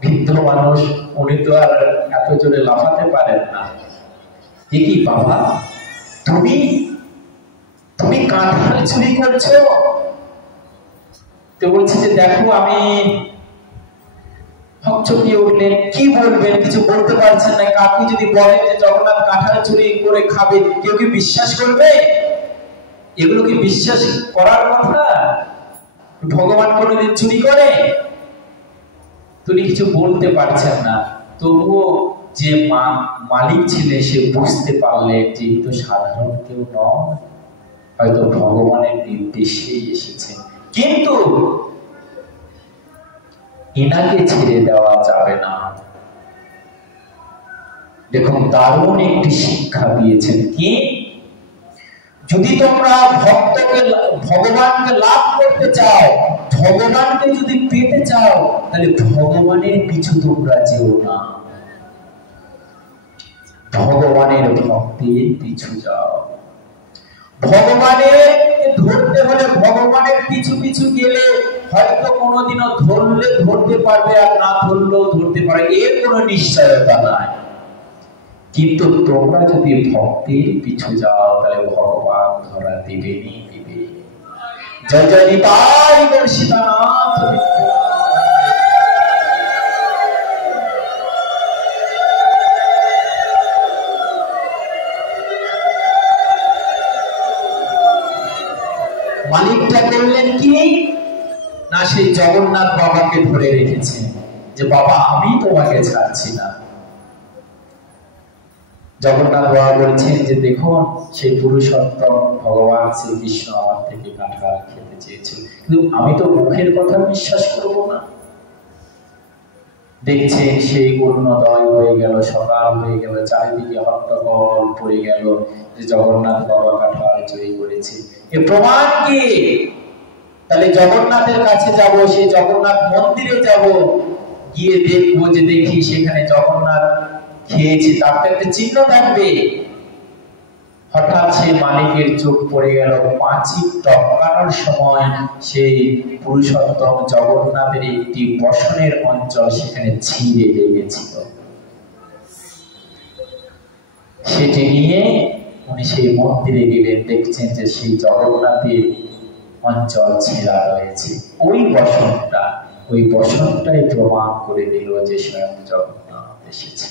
বৃদ্ধ মানুষ, উনি তো আর এত জোরে লাফাতে পারেন না। কি বাবা, তুমি তুমি কাঁঠাল চুরি করছো? তো বলছে যে দেখো আমি। হকচকিয়ে উঠলেন, কি বলবেন? কিছু বলতে পারছেন না। কাকু যদি বলেন যে জগন্নাথ কাঁঠাল চুরি করে খাবে, কেউ কি বিশ্বাস করবে? এগুলো কি বিশ্বাস করার কথা? ভগবান কোনোদিন চুরি করে? তিনি কিছু বলতে পারছেন না। তবুও যে মালিক ছিলেন সে বুঝতে পারলেন যে তো সাধারণ কেউ নয়, হয়তো ভগবানের নির্দেশেই এসেছেন। কিন্তু এনাকে ছেড়ে দেওয়া যাবে না। দেখুন দারুণ একটি শিক্ষা দিয়েছেন কি, যদি তোমরা ভগবানকে লাভ করতে চাও, ভগবানকে যদি পেতে চাও, তাহলে ভগবানের পিছু তোমরা যেও না, ভগবানের ভক্তির পিছু যাও। ভগবানের ধরতে হলে ভগবানের পিছু পিছু গেলে হয়তো কোনোদিনও ধরলে ধরতে পারবে, আর না ধরলেও ধরতে পারবে, এর কোনো নিশ্চয়তা নাই। কিন্তু তোমরা যদি ভক্তির পিছু যাও, তাহলে ভগবান ধরা দিবেনই দিবে। জয় জয় নিতাই গৌর সীতানাথ। মালিকটা করলেন কি না, সেই জগন্নাথ বাবাকে ধরে রেখেছে যে বাবা আমি তোমাকে ছাড়ছি না। জগন্নাথ বাবা বলছেন যে দেখুন, সেই পুরুষোত্তম ভগবান শ্রীকৃষ্ণ আমার থেকে কাঁঠাল খেতে চেয়েছিল, কিন্তু আমি তো মুখের কথা বিশ্বাস করব না। দেখছেন সেই অরুণোদয় হয়ে গেল, সকাল হয়ে গেল, চারিদিকে হট্টগোল পড়ে গেল যে জগন্নাথ বাবা কাঁঠাল চুরি করেছে। এ প্রমাণ কি? তাহলে জগন্নাথের কাছে যাব, সেই জগন্নাথ মন্দিরে যাব, গিয়ে দেখবো যে দেখি সেখানে জগন্নাথ খেয়েছে, তার তো একটা চিহ্ন থাকবে। হঠাৎ সেই মালিকের চোখ পড়ে গেল, পাঁচি টপকানোর সময় সেই পুরুষোত্তম জগন্নাথের একটি বসনের অঞ্চল সেখানে ছিঁড়ে লেগেছিল। সেটি নিয়ে উনি সেই মন্দিরে গেলেন, দেখছেন যে সেই জগন্নাথের অঞ্চল ছেঁড়া রয়েছে। ওই বসনটাই প্রমাণ করে দিল যে স্বয়ং জগন্নাথ এসেছে।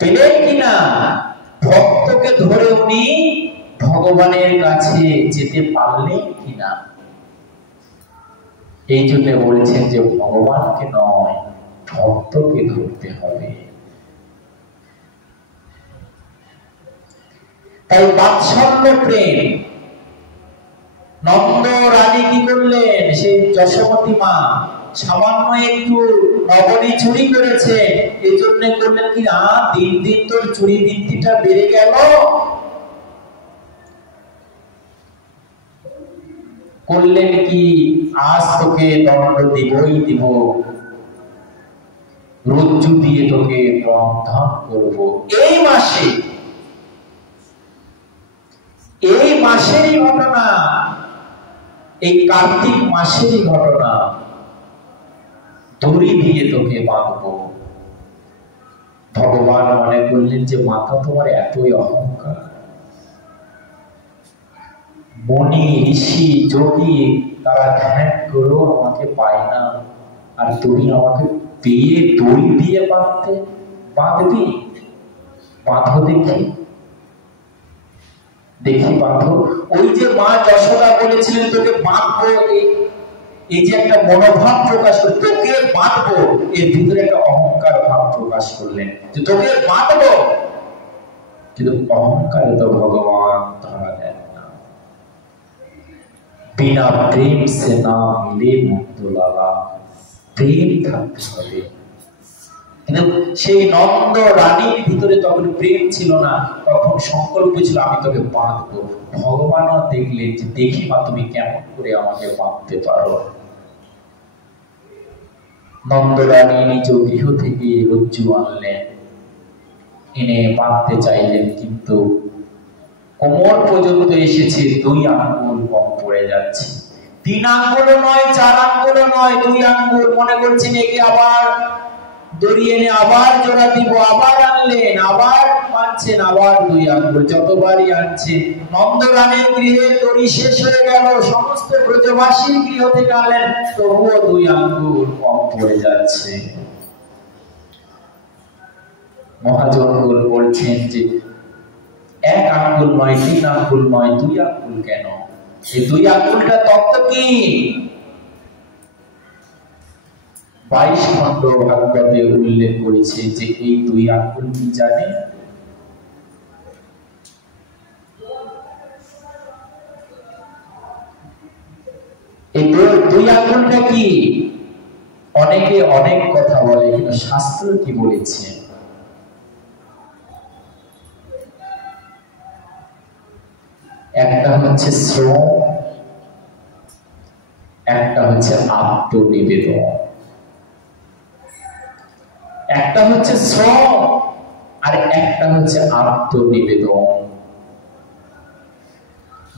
পেলেন কিনা? ভক্তকে ধরে উনি ভগবানের কাছে যেতে পারলেন কিনা? এই জন্য বলছেন যে ভগবানকে নয়, ভক্তকে ধরতে হবে। তাই বাৎসল্য প্রেম। নন্দ রানী কি করলেন? সেই যশোমতী মা সামান্য একটু নগরী চুরি করেছে, এই জন্য করলেন কি না, দিন দিন তোর চুরি বৃত্তিটা বেড়ে গেল, করলেন কি আজ তোকে দণ্ড দিবই দিব, রজ্জু দিয়ে তোকে বন্ধন করব। এই মাসেরই ঘটনা, এই কার্তিক মাসেরই ঘটনা, দড়ি দিয়ে তোকে বাঁধবো। ভগবান মনে করলেন যে মাতা তোমার এতই অহংকার, মনি ঋষি যোগী তারা ধ্যান করেও আমাকে পায় না, আর তুমি আমাকে পেয়ে দড়ি দিয়ে বাঁধবি? বাঁধো দেখি বাঁধো। ওই যে মা যশোদা বলেছিলেন তোকে বাঁধবো, এই যে একটা মনোভাব প্রকাশ করে তোকে বাঁধবো, এর ভিতরে একটা অহংকার ভাব প্রকাশ করলেন যে তোকে বাঁধবো, কিন্তু অহংকারে তো ভগবান ধরা দেন না। বিনা প্রেম সে না মিলে মুক্তলালা, প্রেম থাকতে হবে। কিন্তু সেই নন্দ রানীর ভিতরে তখন প্রেম ছিল না, তখন সংকল্প ছিল আমি তোকে বাঁধবো। ভগবানও দেখলেন যে দেখি মা তুমি কেমন করে আমাকে বাঁধতে পারো। নন্দ রানী নিজ গৃহ থেকে রজ্জু আনলেন, এনে বাঁধতে চাইলেন, কিন্তু কোমর পর্যন্ত এসেছে, 2 আঙ্গুল কম পড়ে যাচ্ছে। 3 আঙ্গুল নয়, 4 আঙ্গুল নয়, 2 আঙ্গুল। মনে করছেন একে আবার দড়ি এনে আবার জোড়া দিব, আবার আনলেন, আবার মানছেন, আবার 2 আঙ্গুল। যতবারই আনছে, নন্দ রানীর গৃহে দড়ি শেষ হয়ে গেল, সমস্ত ব্রজবাসীর গৃহ থেকে আনলেন, তবুও 2 আঙ্গুল কম পড়ে যাচ্ছে। মহাজনগণ বলছেন যে 1 আঙ্গুল নয়, 3 আঙ্গুল নয়, 2 আঙ্গুল কেন? এই 2 আঙ্গুলটা তত্ত্ব কি? 22 খণ্ড ভাগবতে উল্লেখ করেছে যে এই 2 আঙ্গুল কি জানে? এই 2 আঙ্গুলটা কি? অনেকে অনেক কথা বলে, কিন্তু শাস্ত্র কি বলেছে? একটা হচ্ছে শ্রম, একটা হচ্ছে আত্মনিবেদন। একটা হচ্ছে শ্রম আর একটা হচ্ছে আত্মনিবেদন।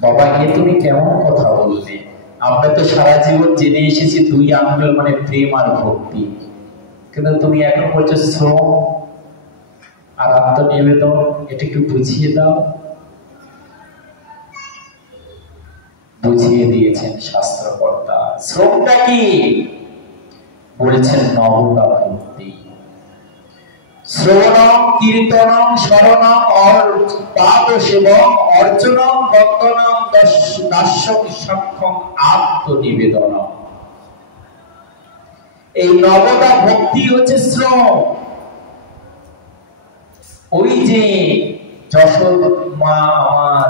বাবা, এ তুমি কেমন কথা বললে? আমরা তো সারা জীবন জেনে এসেছি দুই আঙ্গুল মানে প্রেম আর ভক্তি, কিন্তু তুমি এখন বলছো শ্রম আর আত্মনিবেদন। এটা একটু বুঝিয়ে দাও। বুঝিয়ে দিয়েছেন শাস্ত্রকর্তা। শ্রমটা কি? বলেছেন নবতা ভক্তি। শ্রবণম কীর্তনম শরণম পাদ সেবম অর্চনম বন্দনম দাস্যম সক্ষম আত্মনিবেদনম। এই নবতা ভক্তি হচ্ছে শ্রম। ওই যে যশোদ মা আমার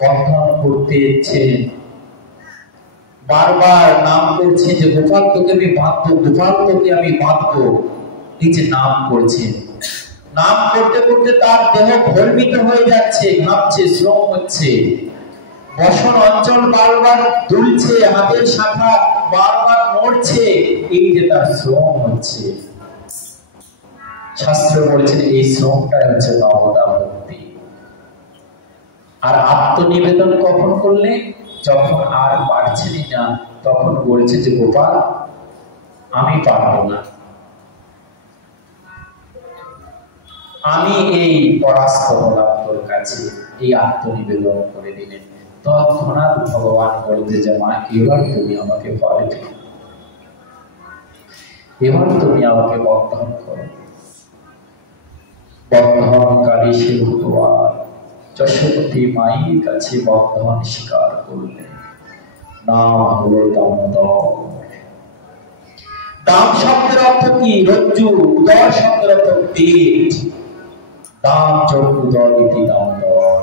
বন্ধন করতে ইচ্ছেন, বারবার নাম করছে যে গোপাল তোকে আমি বাঁধবো, গোপাল তোকে আমি বাঁধবো। এই যে নাম করছেন, নাম করতে করতে তার দেহ ভর্মিত হয়ে যাচ্ছে, ঘামছে, শ্রম হচ্ছে। বসন অঞ্চল বারবার দুলছে, হাতের শাখা বারবার নড়ছে, এই যে তার শ্রম হচ্ছে। শাস্ত্র বলেছেন এই শ্রমটাই হচ্ছে নবতা ভক্তি। আর আত্মনিবেদন কখন করলে? যখন আর পারছেনই না, তখন বলছে যে গোপাল আমি পারবো না, আমি এই পরাস্ত হলাম তোর কাছে, এই আত্মনিবেদন করে দিলেন। তৎক্ষণাৎ ভগবান বলতে যে মা এবার তুমি আমাকে ফলে দিও, এবার তুমি আমাকে বন্ধন করো। বন্ধনকারী সে ভগবান যশোবতী মায়ের কাছে বন্ধন স্বীকার করলেন। নাম হলো দামোদর। দাম শব্দের অর্থ কি? রজ্জু। উদর শব্দের অর্থ পেট। দাম যোগ উদর ইতি দামোদর।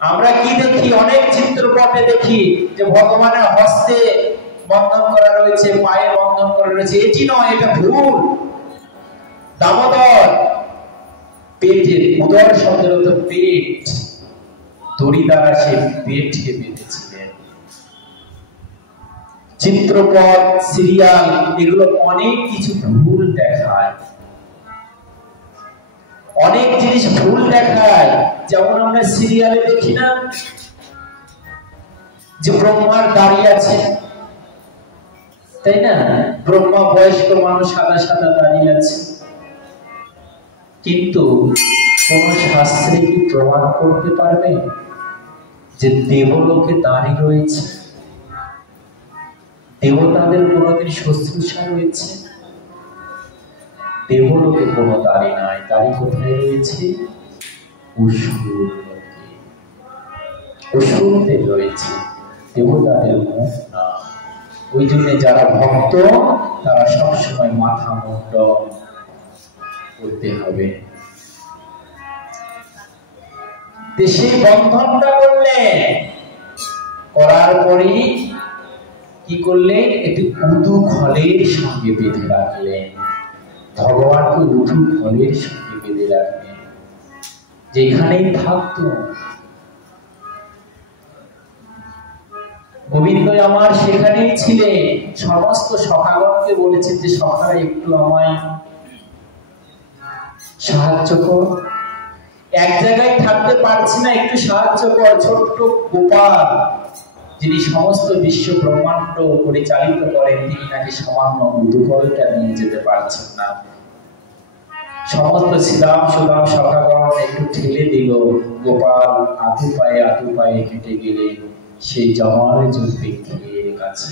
আমরা কি দেখি? অনেক চিত্রপটে দেখি যে ভগবানের হস্তে বন্ধন করা রয়েছে, পায়ে বন্ধন করা রয়েছে। এটি নয়, এটা ভুল। দামোদর পেটের, উদর শব্দের অর্থ পেট। দড়ি দ্বারা সে পেটকে বেঁধেছিলেন। চিত্রপট, সিরিয়াল, এগুলো অনেক কিছু ভুল দেখায়, অনেক জিনিস ভুল দেখায়। যেমন আমরা সিরিয়ালে দেখি না যে ব্রহ্মার দাঁড়িয়ে আছে, তাই না? ব্রহ্মা বয়স্ক মানুষ সাদা সাদা দাঁড়িয়ে আছে, কিন্তু কোন শাস্ত্রে কি প্রমাণ করতে পারবে যে দেবলোকে দাঁড়িয়ে রয়েছে? দেবতাদের কোনদিন শুশ্রূষা রয়েছে? দেবলোকে কোনো দাঁড়ি নাই। দাঁড়ি কোথায় রয়েছে? অসুরদের রয়েছে, দেবতাদের মুখ না। ওই জন্য যারা ভক্ত তারা সবসময় মাথা মুন্ডন করতে হবে। সেই বন্ধনটা করলেন, করার পরে কি করলেন? একটি উদু খলের সঙ্গে বেঁধে রাখলেন। ভগবানকে উদু খলের সঙ্গে বেঁধে রাখলেন, যেখানেই থাকতো। গোবিন্দ আমার সেখানেই ছিলেন। সমস্ত সখাগণকে বলেছেন যে সখারা একটু আমায় সাহায্য কর, এক জায়গায় থাকতে পারছি না, একটু সাহায্য কর। ছোট্ট গোপাল, যিনি সমস্ত বিশ্ব ব্রহ্মাণ্ড পরিচালিত করেন, তিনি নাকি সামান্য উদুকলটা নিয়ে যেতে পারছেন না। সমস্ত শ্রীরাম সুদাম সখাগণ একটু ঠেলে দিল। গোপাল আতু পায়ে হেঁটে গেলেন সেই জমালজুল বৃক্ষের কাছে।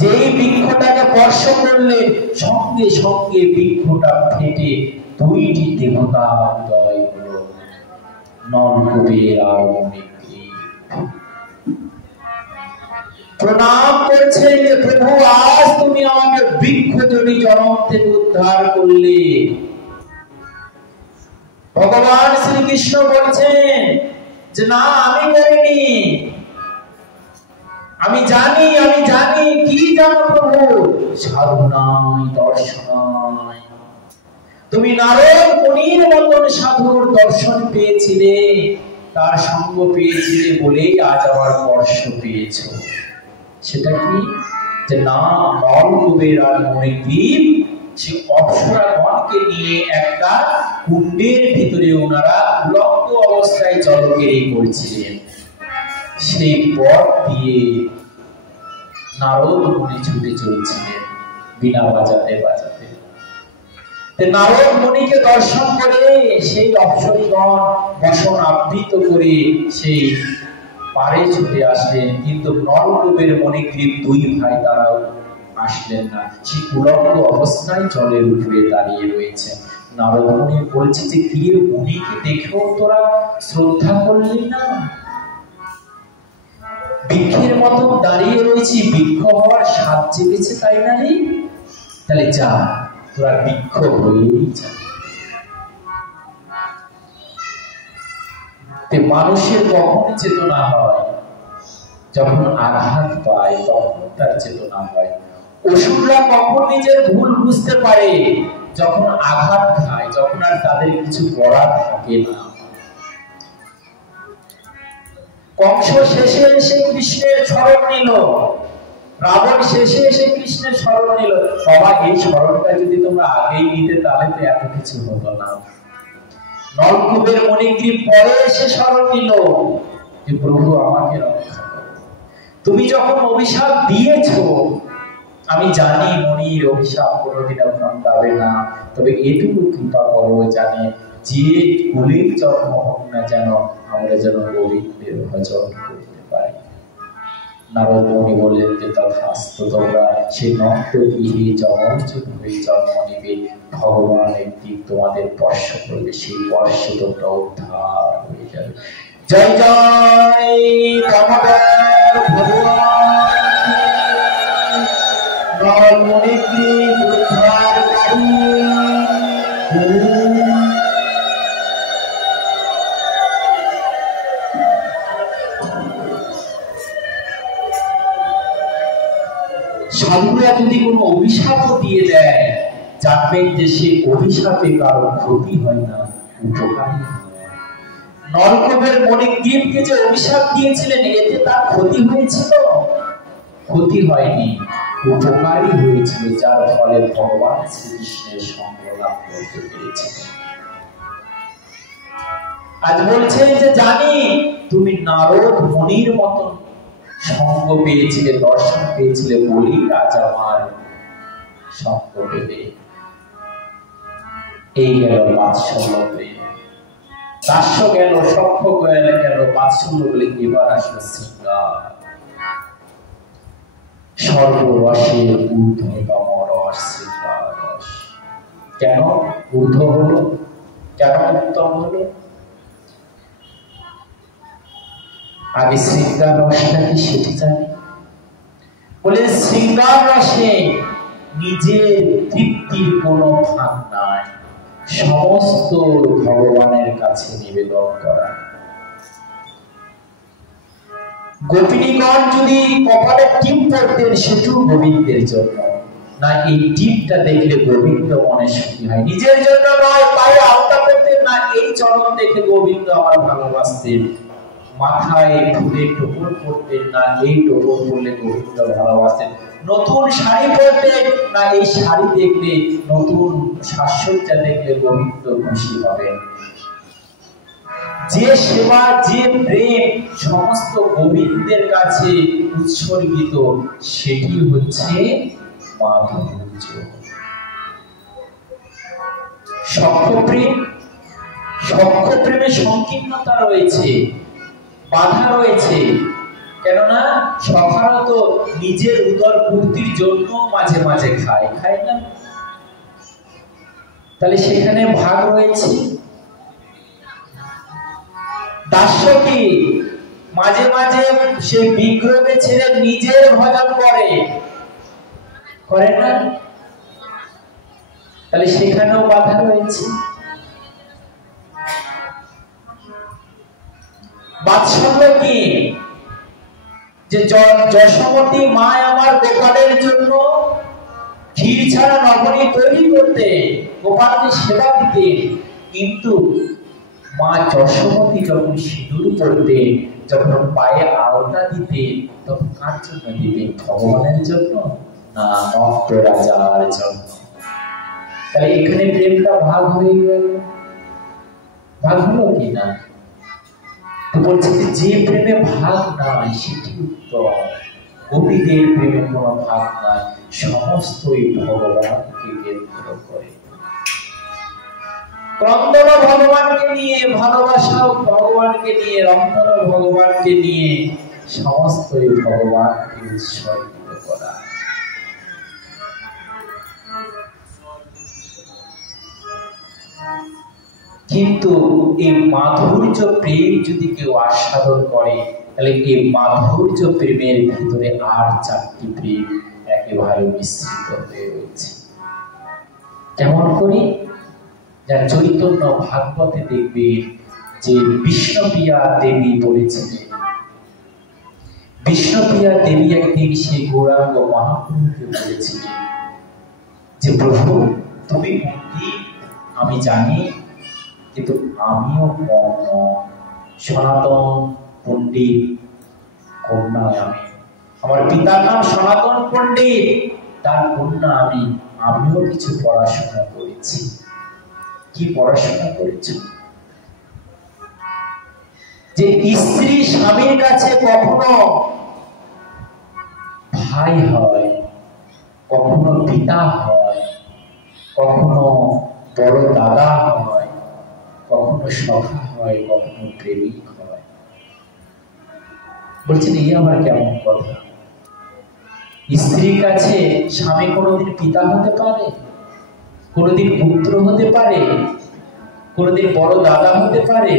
যেই বৃক্ষটাকে স্পর্শ করলেন, সঙ্গে সঙ্গে বৃক্ষটা ফেটে দুইটি দেবতা উদয় হলো, নলকুবের আর অগ্নি। প্রণাম করছেন যে প্রভু আজ তুমি আমাকে বৃক্ষজনী জনম থেকে উদ্ধার করলে। ভগবান শ্রীকৃষ্ণ বলছেন যে না, আমি করিনি, আমি জানি কি জানো প্রভু, সাধু নাই, দর্শন নাই। তুমি নারদ মুনির মতন সাধুর দর্শন পেয়েছিলে, তার সঙ্গ পেয়েছিলে বলেই আজ আমার স্পর্শ পেয়েছ। সেটা কি? যে না, নলকুবের আর মণিদ্বীপ সে অপ্সরাগণকে নিয়ে একটা কুণ্ডের ভিতরে ওনারা উলঙ্গ অবস্থায় জলকেরি করছিলেন। সেই পথ দিয়ে নারদ মুনি ছুটে চলছিলেন বীণা বাজাতে বাজাতে। নারদ মুনিকে দর্শন করে সেই অপ্সরীগণ বসন আবৃত করে সেই পারে ছুটে আসলেন, কিন্তু নলকূপের মণিগ্রীব দুই ভাই তারাও আসলেন না। সেই উলঙ্গ অবস্থায় জলের উপরে দাঁড়িয়ে রয়েছে। নারদ মুনি বলছে যে কি মুনিকে দেখেও তোরা শ্রদ্ধা করলি না? বৃক্ষের মতো দাঁড়িয়ে রয়েছি, বৃক্ষ হওয়ার স্বাদ চেপেছে তাই না রে? তাহলে যা, তোরা বৃক্ষ হয়েই যা। মানুষের কখন চেতনা হয়? যখন আঘাত পায় তখন তার চেতনা হয়। অসুররা কখন নিজের ভুল বুঝতে পারে? যখন আঘাত খায়, যখন আর তাদের কিছু করার থাকে না। কংস শেষে এসে কৃষ্ণের স্মরণ নিল, রাবণ শেষে এসে কৃষ্ণের স্মরণ নিল। বাবা, এই স্মরণটা যদি তোমরা আগেই নিতে তাহলে তো এত কিছু হতো না। নলকূপের মণিগ্রীব পরে এসে স্মরণ নিল যে প্রভু আমাকে রক্ষা করো। তুমি যখন অভিশাপ দিয়েছো, আমি জানি মনির অভিশাপ কোনোদিন ভাঙবে না, তবে এটুকু কৃপা করো জানে যে কুলের জন্ম হোক না যেন আমরা যেন গোবিন্দের ভজন করতে পারি। নারদ মুনি বললেন যে তথাস্তু, তোমরা সেই নষ্ট গৃহে জমর্জন হয়ে জন্ম নেবে, ভগবান একদিন তোমাদের স্পর্শ করবে, সেই স্পর্শে তোমরা উদ্ধার হয়ে যাবে। জয় জয় দামোদর ভগবান, নল মণিগ্রীব উদ্ধারকারী। সাধুরা যদি কোনো অভিশাপও দিয়ে দেয়, জানবেন যে সে অভিশাপে কারো ক্ষতি হয় না, উপকারী হয়। নলকূপের মণিগ্রীবকে যে অভিশাপ দিয়েছিলেন, এতে তার ক্ষতি হয়েছিল? ক্ষতি হয়নি, উপকারী হয়েছিল, যার ফলে ভগবান শ্রীকৃষ্ণের সঙ্গ লাভ করতে পেরেছিলেন। আজ বলছেন যে জানি তুমি নারদ মুনির মতন সঙ্গ পেয়েছিলে, দর্শন পেয়েছিলে বলি আজ আমার সঙ্গ পেলে। এই গেল বাৎসল্য প্রেম, দাস্য গেল, সখ্য গেল, বাৎসল্য বলে এবার আসলো শৃঙ্গার। সর্বরসের ঊর্ধ্বতম রস শৃঙ্গার রস। কেন ঊর্ধ্ব হলো? কেন উত্তম হলো? আগে শৃঙ্গার রসটা কি সেটি জানি? বলে শৃঙ্গার রসে নিজের তৃপ্তির কোনো ভাগ নাই, সমস্ত ভগবানের কাছে নিবেদন করা। গোপিনীগণ যদি কপালে টিপ পড়তেন, সেটু গোবিন্দের জন্য না। এই টিপটা দেখলে গোবিন্দ মনে সুখী হয়, নিজের জন্য নয়। পায়ে আলতা পড়তেন না, এই চরণ দেখে গোবিন্দ আমার ভালোবাসতেন। মাথায় ফুলে টোপর পরতেন না, এই টোপর পরলে গোবিন্দ ভালোবাসেন। নতুন শাড়ি পরতেন না, এই শাড়ি দেখলে, নতুন সাজসজ্জা দেখলে গোবিন্দ খুশি হবেন। যে সেবা, যে প্রেম সমস্ত গোবিন্দের কাছে উৎসর্গিত, সেটি হচ্ছে মাধুর্য। সখ্যপ্রেম, সখ্যপ্রেমে সংকীর্ণতা রয়েছে, বাধা রয়েছে। কেননা সখারা তো নিজের উদর পূর্তির জন্য মাঝে মাঝে খায় না? তাহলে সেখানে ভাগ রয়েছে। দাস্য কি মাঝে মাঝে সে বিগ্রহকে ছেড়ে নিজের ভজন করে না? তাহলে সেখানেও বাধা রয়েছে। বাৎসল্য কি যে যশোমতী মা আমার গোপালের জন্য ক্ষীর ছাড়া নবনী তৈরি করতে, গোপালকে সেবা দিতে, কিন্তু মা যশোমতী যখন সিঁদুর পড়তে, যখন পায়ে আলতা দিতে, তখন কার জন্য দিতে? ভগবানের জন্য না নক্ত রাজার জন্য? তাহলে এখানে প্রেমটা ভাগ হয়ে গেল, ভাগ হলো কি না? তো বলছে যে প্রেমে ভাগ নাই সেটি উত্তম। গোপীদের প্রেমে কোনো ভাগ নাই, সমস্তই ভগবানকে কেন্দ্র করে। রন্ধন ভগবানকে নিয়ে, ভালোবাসা ভগবানকে নিয়ে, রন্ধন ভগবানকে নিয়ে, সমস্তই ভগবানকে উৎসর্গিত করা। কিন্তু এই মাধুর্য প্রেম যদি কেউ আস্বাদন করে, তাহলে এই মাধুর্য প্রেমের ভিতরে আর চারটি প্রেম একেবারে মিশ্রিত হয়ে রয়েছে। কেমন করি? যার চৈতন্য ভাগবতে দেখবে যে বিষ্ণুপ্রিয়া দেবী বলেছিলেন, বিষ্ণুপ্রিয়া দেবী একদিন সেই গৌরাঙ্গ মহাপ্রভুকে বলেছিলেন যে প্রভু তুমি পণ্ডিত আমি জানি, কিন্তু আমিও কম সনাতন পণ্ডিত কন্যা আমি, আমার পিতার নাম সনাতন পণ্ডিত, তার কন্যা আমি, আমিও কিছু পড়াশোনা করেছি। কি পড়াশোনা করেছি? যে স্ত্রী স্বামীর কাছে কখনো ভাই হয়, কখনো পিতা হয়, কখনো বড় দাদা হয়, কখনো সখা হয়, কখনো প্রেমিক হয়। বলছেন এই আবার কেমন কথা? স্ত্রীর কাছে স্বামী কোনোদিন পিতা হতে পারে, কোনোদিন পুত্র হতে পারে, কোনোদিন বড় দাদা হতে পারে,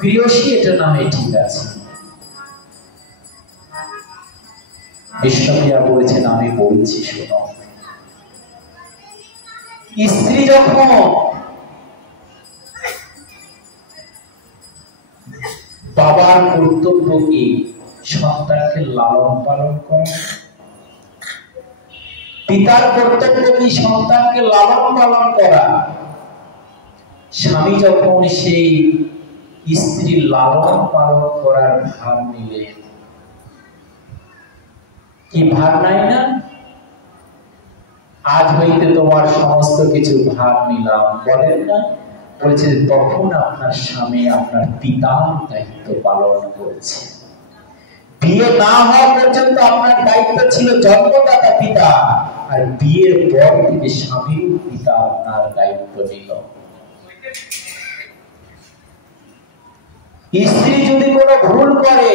প্রিয়সী এটা নামে ঠিক আছে। বিষ্ণুপ্রিয়া বলেছেন আমি বলছি শোনো, স্ত্রী যখন বাবার কর্তব্য কি সন্তানকে লালন পালন করা, পিতার কর্তব্য কি সন্তানকে লালন পালন করা, স্বামী যখন সেই স্ত্রী লালন পালন করার ভার নিলেন, কি ভার নাই না? আজ হইতে তোমার সমস্ত কিছু ভার নিলাম বলেন না? বলছে তখন আপনার স্বামী আপনার পিতার দায়িত্ব পালন করেছে। বিয়ে না হওয়া পর্যন্ত আপনার দায়িত্ব ছিল জন্মদাতা পিতা, আর বিয়ের পর থেকে স্বামীর পিতা আপনার দায়িত্ব নিল। স্ত্রী যদি কোনো ভুল করে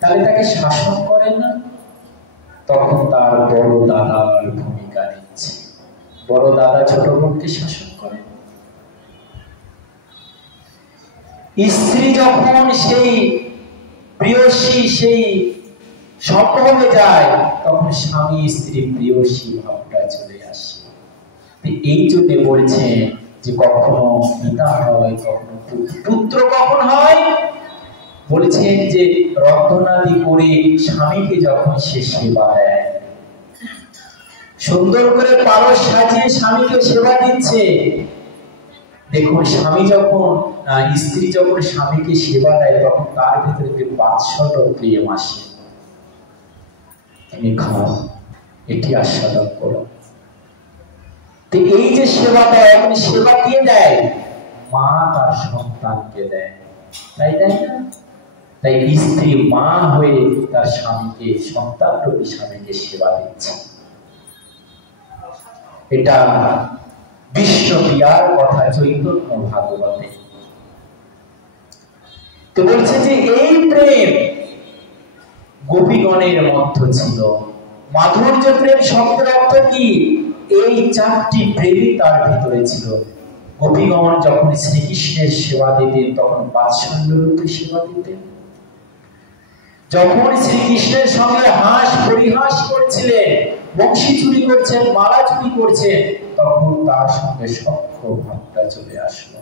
তাহলে তাকে শাসন করেন না, তখন তার বড় দাদার ভূমিকা নিচ্ছে। বড় দাদা ছোট বোনকে শাসন করেন। স্ত্রী যখন সেই প্রিয়সী সেই সম্পর্কে যায়, তখন স্বামী স্ত্রী প্রিয়সী ভাবটা চলে আসে। এই জন্য বলছে যে কখনো পিতা হয়, কখনো পুত্র কখন হয়? বলেছেন যে রন্ধনাদি করে স্বামীকে যখন সে সেবা দেয়, সুন্দর করে পারস সাজিয়ে স্বামীকে সেবা দিচ্ছে, দেখুন স্বামী যখন স্ত্রী যখন স্বামীকে সেবা দেয়, তখন তার ভিতরে একটি বাৎসল্য প্রেম আসে। তুমি খাও, এটি আস্বাদন করো। তো এই যে সেবা দেয়, আপনি সেবা দিয়ে দেয়, মা তার সন্তানকে দেয়, তাই তাই না? তাই স্ত্রী মা হয়ে তার স্বামীকে, সন্তানরূপী স্বামীকে সেবা দিচ্ছে। এটা বিষ্ণুপ্রিয়ার কথা চৈতন্য ভাগবতে। তো বলছে যে এই প্রেম গোপীগণের মধ্যে ছিল। মাধুর্য প্রেম শব্দের অর্থ কি? এই চারটি প্রেমই তার ভিতরে ছিল। গোপীগণ যখন শ্রীকৃষ্ণের সেবা দিতেন, তখন বাৎসল্যরূপে সেবা দিতেন। যখন শ্রীকৃষ্ণের সঙ্গে হাস পরিহাস করছিলেন, বংশী চুরি করছেন, মালা চুরি করছেন, তখন তার সঙ্গে সখ্য ভাবটা চলে আসলো।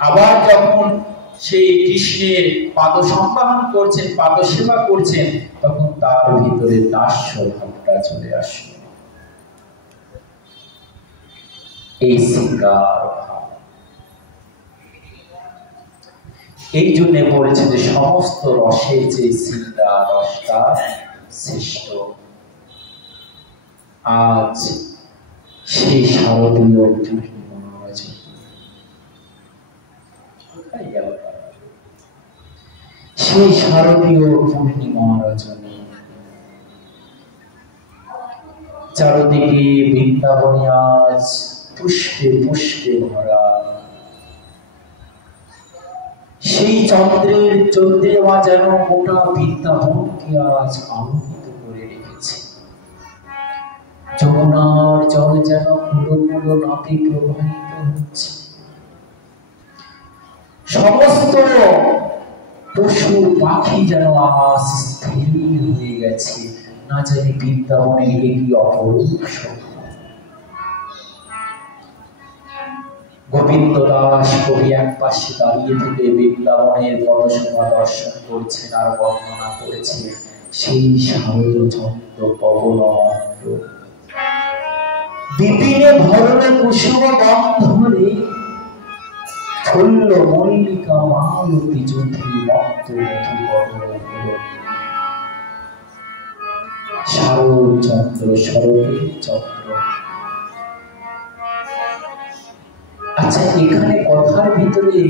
আবার যখন সেই কৃষ্ণের পাদ সম্পাদন করছেন, পাদ সেবা করছেন, তখন তার ভিতরে দাস্য ভাবটা চলে আসলো। এই শৃঙ্গার ভাব, এই জন্য বলেছে যে সমস্ত রসের যে শৃঙ্গার রসটা শ্রেষ্ঠ। আজ সেই শারদীয় সেই শারদীয় পূর্ণিমা রজনী, চারদিকে বৃন্দাবনে আজ পুষ্পে পুষ্পে ভরা। সেই চন্দ্রেমা যেন গোটা বৃন্দাবনকে আজ আলোকিত করে রেখেছে। যমুনার জল যেন কুলো কুলো নাতে প্রবাহিত হচ্ছে। সমস্ত পশু পাখি যেন আজ স্থির হয়ে গেছে, না জানি বৃন্দাবনের কি অপরূপ শোভা। গোবিন্দ দাস কবি এক পাশে দাঁড়িয়ে থেকে বৃন্দাবনের পদশোভা দর্শন করছেন আর বর্ণনা করেছেন সেই শারদ চন্দ্র পবন বিপিনে ভরণ কুসুম গন্ধরে ফুল্ল মল্লিকা মালতী জ্যোতি মত্ত শারদ চন্দ্র, শরতের চন্দ্র। আচ্ছা, এখানে কথার ভিতরে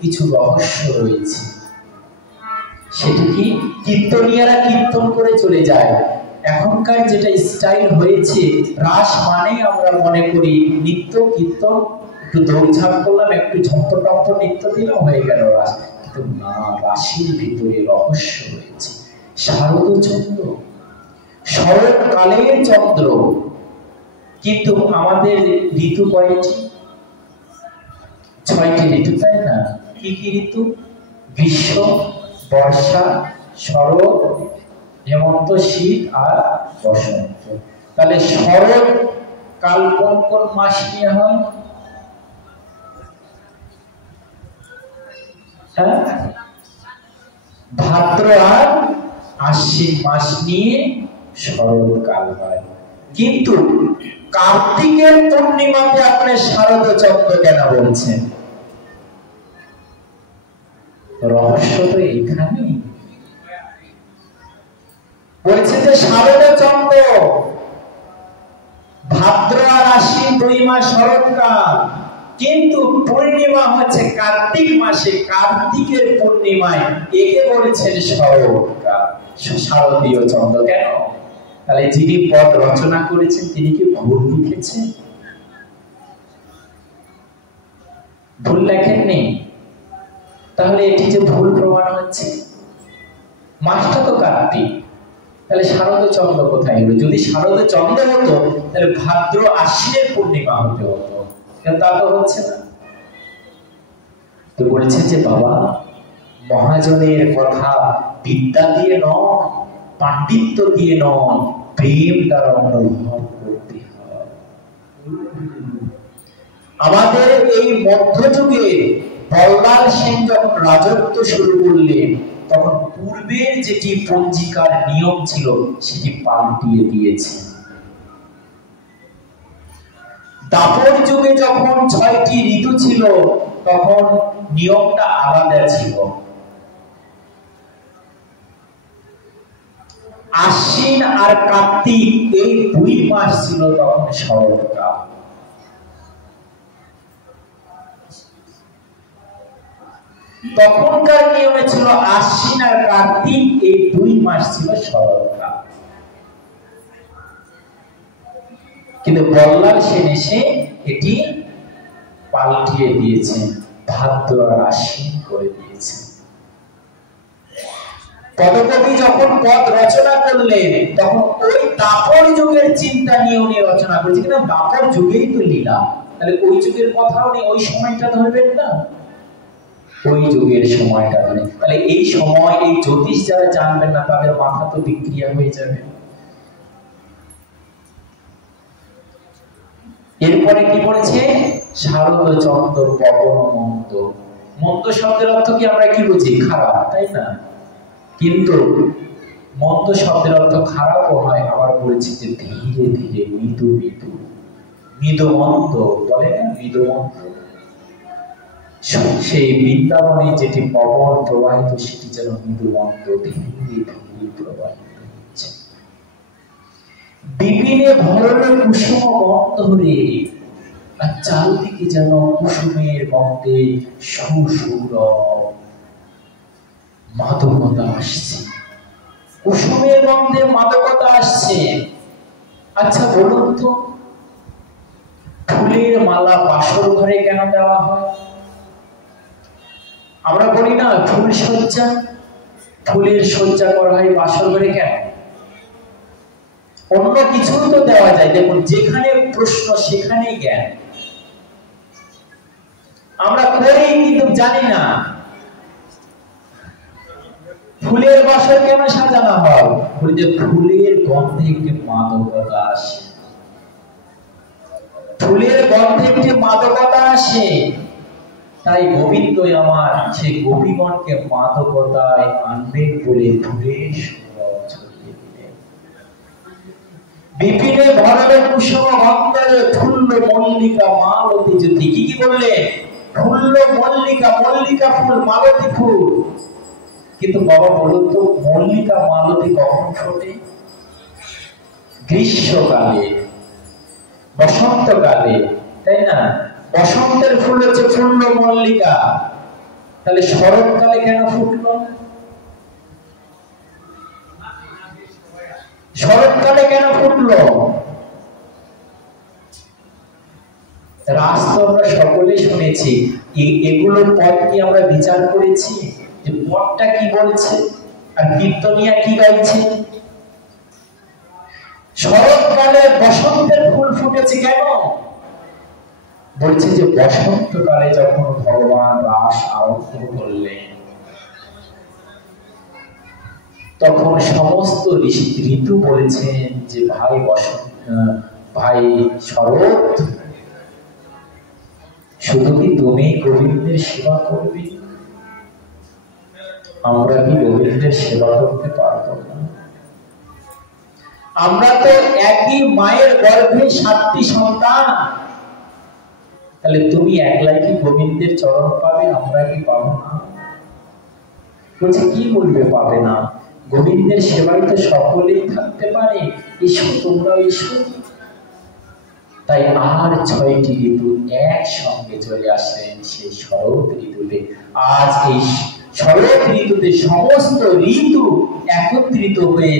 কিছু রহস্য রয়েছে। সেটা কি? কীর্তনীয়ারা কীর্তন করে চলে যায়। এখনকার যেটা স্টাইল হয়েছে, রাস মানেই আমরা মনে করি নিত্য কীর্তন, একটু দৌড়ঝাঁপ করলাম, একটু ঝম্পটম্প নৃত্য দিলাম, হয়ে গেল রাস। কিন্তু না, রাসের ভিতরে রহস্য রয়েছে। শারদ চন্দ্র, শরৎকালের চন্দ্র। কিন্তু আমাদের ঋতু কয়টি? 6টি ঋতু, তাই না? কি কি ঋতু? গ্রীষ্ম, বর্ষা, শরৎ, হেমন্ত, শীত আর বসন্ত। তাহলে শরৎ কাল কোন কোন মাস নিয়ে হয়? ভাদ্র আর আশ্বিন মাস নিয়ে শরৎকাল হয়। কিন্তু কার্তিকের পূর্ণিমাকে আপনি শারদ চন্দ্র কেন বলছেন? রহস্য তো এখানে। বলছে যে শারদ চন্দ্র, ভাদ্র আর আশ্বিন 2 মাস শরৎকাল, কিন্তু পূর্ণিমা হচ্ছে কার্তিক মাসে, কার্তিকের পূর্ণিমায়, একে বলেছেন শরৎকাল, শারদীয় চন্দ্র। কেন? তাহলে যিনি পদ রচনা করেছেন তিনি কি ভুল লিখেছেন? ভুল লেখেননি। তাহলে এটি যে ভুল প্রমাণ হচ্ছে। মাসটা তো কার্তিক, তাহলে শারদ চন্দ্র কোথায় হলো? যদি শারদ চন্দ্র হতো তাহলে ভাদ্র আশ্বিনের পূর্ণিমা হতে হতো, তা তো হচ্ছে না। তো বলছে যে বাবা, মহাজনের কথা বিদ্যা দিয়ে নয়, পাণ্ডিত্য দিয়ে নয়, প্রেম দ্বারা অনুভব করতে হয়। আমাদের এই মধ্যযুগে বল্লাল সেন যখন রাজত্ব শুরু করলেন, তখন পূর্বের যেটি পঞ্জিকার নিয়ম ছিল সেটি পাল্টিয়ে দিয়েছে। দাপর যুগে যখন 6টি ঋতু ছিল, তখন নিয়মটা আলাদা ছিল। আশ্বিন আর কার্তিক এই 2 মাস ছিল তখন শরৎকাল। তখনকার নিয়মে ছিল আশ্বিন আর কার্তিক এই 2 মাস ছিল শরৎকাল। কিন্তু বল্লাল সেন এসে এটি পাল্টিয়ে দিয়েছেন, ভাদ্র আর আশ্বিন করে দিয়েছেন। পদকবি যখন পদ রচনা করলেন, তখন ওই দাপর যুগের চিন্তা নিয়ে উনি রচনা করেছেন। কিন্তু দাপর যুগেই তো লীলা, তাহলে ওই যুগের কথাও নেই, ওই সময়টা ধরবেন না, ওই যুগের সময়টা ধরে। তাহলে এই সময় এই জ্যোতিষ যারা জানবেন না, তাদের মাথা তো বিক্রিয়া হয়ে যাবে। এরপরে কি বলেছে? শারদ চন্দ্র পবন মন্দ, মন্দ শব্দের অর্থ কি আমরা কি বুঝি? খারাপ, তাই না? কিন্তু মন্দ শব্দের অর্থ খারাপও হয়, আবার বলেছি যে ধীরে ধীরে মৃদু মৃদু, মৃদু মন্দ বলে না, মৃদু মন্দ। সেই বৃন্দাবনে যেটি পবন প্রবাহিত সেটি যেন মৃদু মন্দ ধীরে ধীরে প্রবাহিত হচ্ছে। বিপিনে ভরলে কুসুম গন্ধ রে, আর চারদিকে যেন কুসুমের গন্ধে সুসুর মাদকতা আসছে, কুসুমের গন্ধে মাদকতা আসছে। আচ্ছা বলুন তো, ফুলের মালা বাসর ঘরে কেন দেওয়া হয়? আমরা বলি না ফুল সজ্জা, ফুলের সজ্জা করা হয় বাসর ঘরে কেন? অন্য কিছু তো দেওয়া যায়, দেখুন যেখানে প্রশ্ন সেখানেই জ্ঞান। আমরা করি কিন্তু জানি না ফুলের বাসর কেন সাজানো হয়। ফুলের গন্ধে একটি মাদকতা আসে, ফুলের গন্ধে একটি মাদকতা আসে। তাই গোবিন্দ আমার সেই গোপীগণকে মাদকতায় আনবেন বলে ফুলের সুগন্ধ ছড়িয়ে দিলেন। বিপিনে ভরলে কুসুম গন্ধে ফুল্ল মল্লিকা মালতী জ্যোতি। কি কি বললেন? ফুল্ল মল্লিকা, মল্লিকা ফুল, মালতী ফুল। কিন্তু বাবা বলুন তো, মল্লিকা মালতী কখন ফোটে? গ্রীষ্মকালে, বসন্তকালে, তাই না? বসন্তের ফুল হচ্ছে ফুল্ল মল্লিকা, তাহলে শরৎকালে কেন ফুটলো? শরৎকালে কেন ফুটলো? রাস তো আমরা সকলেই শুনেছি, এগুলোর পদ কি আমরা বিচার করেছি যে পদটা কি বলছে আর কীর্তনিয়া কি গাইছে? শরৎকালে বসন্তের ফুল ফুটেছে কেন? বলছে যে বসন্তকালে যখন ভগবান রাস আরম্ভ করলেন, তখন সমস্ত ঋতু বলেছেন যে ভাই বসন্ত, ভাই শরৎ, শুধু কি তুমি গোবিন্দের সেবা করবে? আমরা কি গোবিন্দের সেবা করতে পারবো না? আমরা তো একই মায়ের গর্ভে 7টি সন্তান, তাহলে তুমি একলাই কি গোবিন্দের চরণ পাবে? আমরা কি পাবো না? বলছে কি বলবে পাবে না? গোবিন্দের সেবায় তো সকলেই থাকতে পারে, এসো তোমরা এসো। তাই আর 6টি ঋতু একসঙ্গে চলে আসলেন সেই শরৎ ঋতুতে। আজ এই শরৎ ঋতুতে সমস্ত ঋতু একত্রিত হয়ে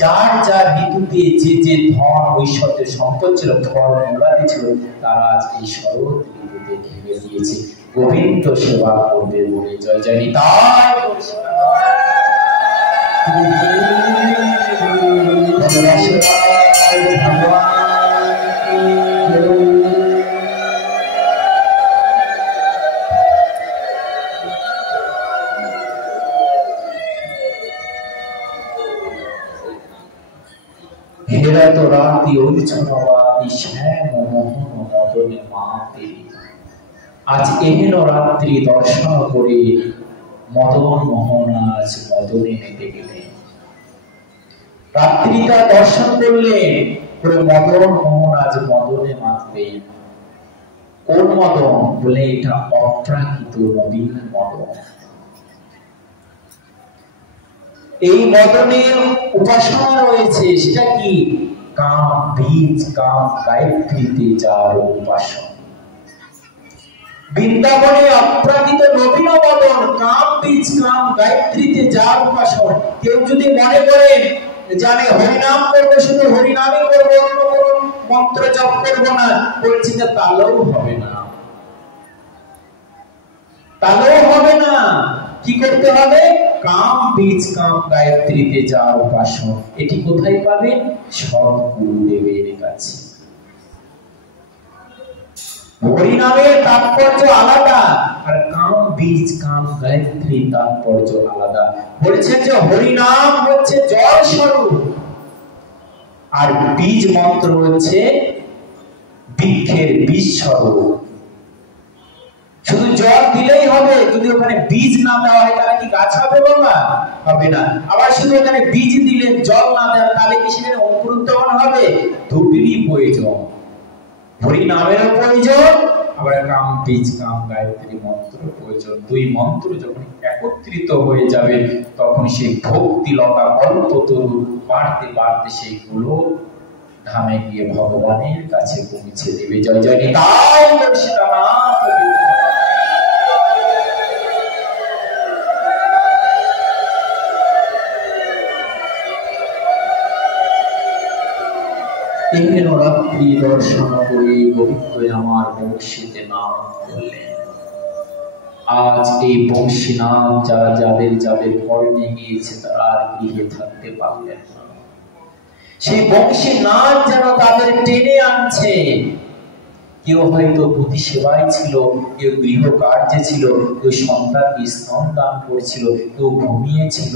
যার যার ঋতুতে যে যে ধন ঐশ্বর্য সম্পদ ছিল, ফল মূলাদি ছিল, তারা আজ এই শরৎ ঋতুতে ঢেলে দিয়েছে গোবিন্দ সেবা করবে বলে। জয় জয় নিতাই ভগবান। হেরা তো রাতি ঐছনবাতি শ্যাম মোহন মদনে মাতে। আজ এহেন রাত্রি দর্শন করে মদন মোহন আজ মদনে মেতে গেলেন। রাত্রিটা দর্শন করলেন করে মদন মোহন আজ মদনে মাতবেন। কোন মদন? বলে এটা অপ্রাকৃত নবীন মদন। এই মদনের উপাসনা রয়েছে, সেটা কি? কাম বীজ কাম গায়ত্রীতে যার উপাসনা। বৃন্দাবনে অপ্রাকৃত নবীন মদন, কাম বীজ কাম গায়ত্রীতে যার উপাসনা। কেউ যদি মনে করেন জানে হরিনাম করবো, শুধু হরিনামই করবো, অন্য কোনো মন্ত্র জপ করবো না, বলছি যে তাহলেও হবে না, তাহলেও হবে না। কি করতে হবে? কাম বীজ কাম গায়ত্রীতে যার উপাসনা। এটি কোথায় পাবেন? সদ্গুরুদেবের কাছে। হরিনামের তাৎপর্য আলাদা, আর কাম বীজ কাম গায়ত্রী তাৎপর্য আলাদা। বলছে যে হরিনাম হচ্ছে জল স্বরূপ, আর বীজ মন্ত্র হচ্ছে বৃক্ষের বীজ স্বরূপ। শুধু জল দিলেই হবে, যদি ওখানে বীজ না দেওয়া হয় তাহলে কি গাছ হবে বাবা? হবে না। আবার শুধু ওখানে বীজ দিলেন জল না দেন তাহলে কি সেখানে অঙ্কুরোদ্গম হবে? দুটিরই প্রয়োজন, হরি নামেরও প্রয়োজন, আবার কাম বীজ কাম গায়ত্রী মন্ত্র প্রয়োজন। দুই মন্ত্র যখন একত্রিত হয়ে যাবে তখন সেই ভক্তি লতা কল্পতরু বাড়তে বাড়তে সেইগুলো ধামে গিয়ে ভগবানের কাছে পৌঁছে দেবে। জয় জয় নিতাই গৌর সীতানাথ। রাত্রি দর্শন করে গোবিন্দ আমার বংশীতে নাম করলেন। আজ এই বংশী নাম যারা যাদের যাদের কর্ণে গিয়েছে তারা আর গৃহে থাকতে পারলেন না। সেই বংশী নাম যেন তাদের টেনে আনছে। কেউ হয়তো প্রতি সেবায় ছিল, কেউ গৃহ কার্যে ছিল, কেউ সন্তানকে স্তন দান করছিল, কেউ ঘুমিয়েছিল,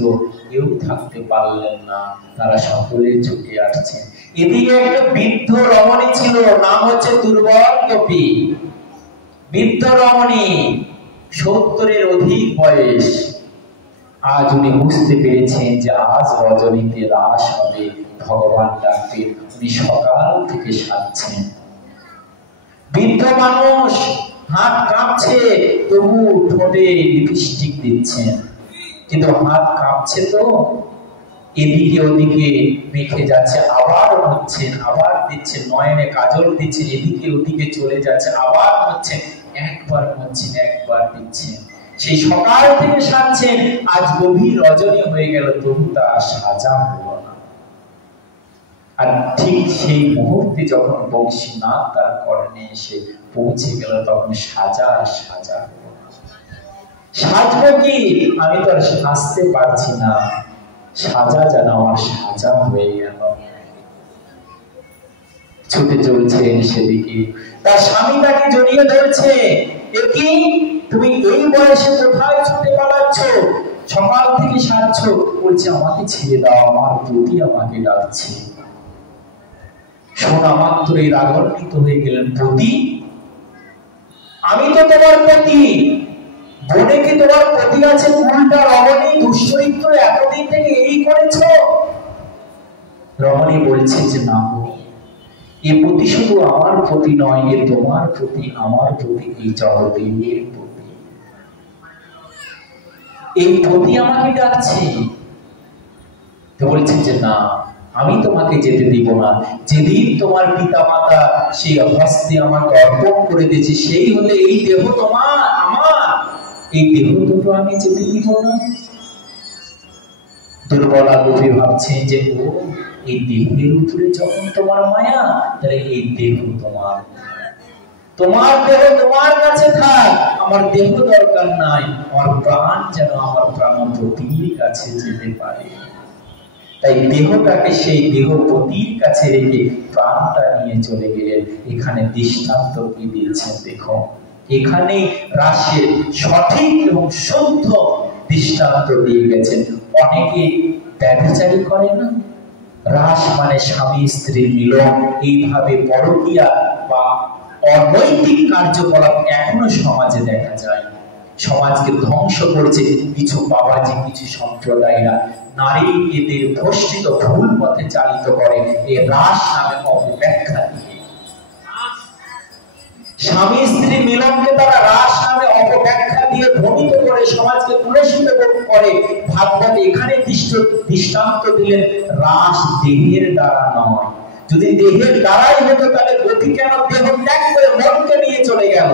কেউ থাকতে পারলেন না। তারা সকলে ছুটে আসছেন। এদিকে একটা বৃদ্ধ রমণী ছিল, নাম হচ্ছে দুর্বাগোপী। বৃদ্ধ রমণী, 70-এর অধিক বয়স। আজ উনি বুঝতে পেরেছেন যে আজ রজনীতে রাস হবে, ভগবান ডাকবেন। উনি সকাল থেকে সাজছেন। বৃদ্ধ মানুষ, হাত কাঁপছে, তবু ঠোঁটে লিপস্টিক দিচ্ছেন, কিন্তু হাত কাঁপছে তো এদিকে ওদিকে মেখে যাচ্ছে, আবার হচ্ছেন, আবার দিচ্ছেন, নয়নে কাজল দিচ্ছেন, এদিকে ওদিকে চলে যাচ্ছে, আবার হচ্ছেন, একবার হচ্ছেন, একবার দিচ্ছেন। সেই সকাল থেকে সাজছেন, আজ গভীর রজনী হয়ে গেল, তবু তার সাজা হলো না। আর ঠিক সেই মুহূর্তে যখন বংশীনাথ তার কর্ণে এসে পৌঁছে গেল, তখন সাজা সাজা হলো না। সাজবো কি? আমি তো আর সাজতে পারছি না, সাজা যেন আমার সাজা হয়ে গেল। ছুটে চলছেন সেদিকে, তার স্বামী তাকে জড়িয়ে ধরছে। কি তুমি এই বয়সে কোথায় ছুটে পালাচ্ছ? সকাল থেকে সাজছ। বলছে আমাকে ছেড়ে দাও, আমার প্রতি আমাকে ডাকছে। শোনা মাত্রই রাগান্বিত হয়ে গেলেন। প্রতি? আমি তো তোমার প্রতি। বনে কি তোমার প্রতি আছে? উল্টা রমণী দুশ্চরিত্র, এতদিন থেকে এই করেছ। রমণী বলছে যে না, এ প্রতি শুধু আমার প্রতি নয়, এ তোমার প্রতি, আমার প্রতি, এই জগতের প্রতি। এই প্রতি আমাকে ডাকছে। তো বলছে যে না, আমি তোমাকে যেতে দিব না। যেদিন তোমার পিতা মাতা সেই হস্তে আমাকে অর্পণ করে দিয়েছে, সেই হলে এই দেহ তোমার, আমার, এই দেহ দুটো আমি যেতে দিব না। দুর্বলা গোপী ভাবছেন যে ও এই দেহের উপরে যখন তোমার মায়া, তাহলে এই দেহ তোমার, তোমার দেহ তোমার কাছে থাক, আমার দেহ দরকার নাই। আমার প্রাণ যেন আমার প্রাণপতির কাছে যেতে পারে। তাই দেহটাকে সেই দেহপতির কাছে রেখে প্রাণটা নিয়ে চলে গেলেন। এখানে দৃষ্টান্ত কি দিয়েছেন দেখো, এখানে রাসের সঠিক এবং শুদ্ধ দৃষ্টান্ত দিয়ে গেছেন। অনেকে ব্যভিচারী করে না, রাস মানে স্বামী স্ত্রীর মিলন, এইভাবে পরকীয়া বা অনৈতিক কার্যকলাপ এখনো সমাজে দেখা যায়। সমাজকে ধ্বংস করছে কিছু বাবাজি, কিছু সম্প্রদায়রা। নারী এদের ভ্রষ্টিত ভুল পথে চালিত করে এই রাস নামে অপব্যাখ্যা দিয়ে। স্বামী স্ত্রী মিলনকে তারা রাস নামে অপব্যাখ্যা দিয়ে ভ্রমিত করে সমাজকে কুলসিত করে। ভাগবত এখানে দৃষ্টান্ত দিলেন, রাস দেহের দ্বারা নয়। যদি দেহের দ্বারাই হতো তাহলে গতি কেন দেহ ত্যাগ করে মনকে নিয়ে চলে গেল?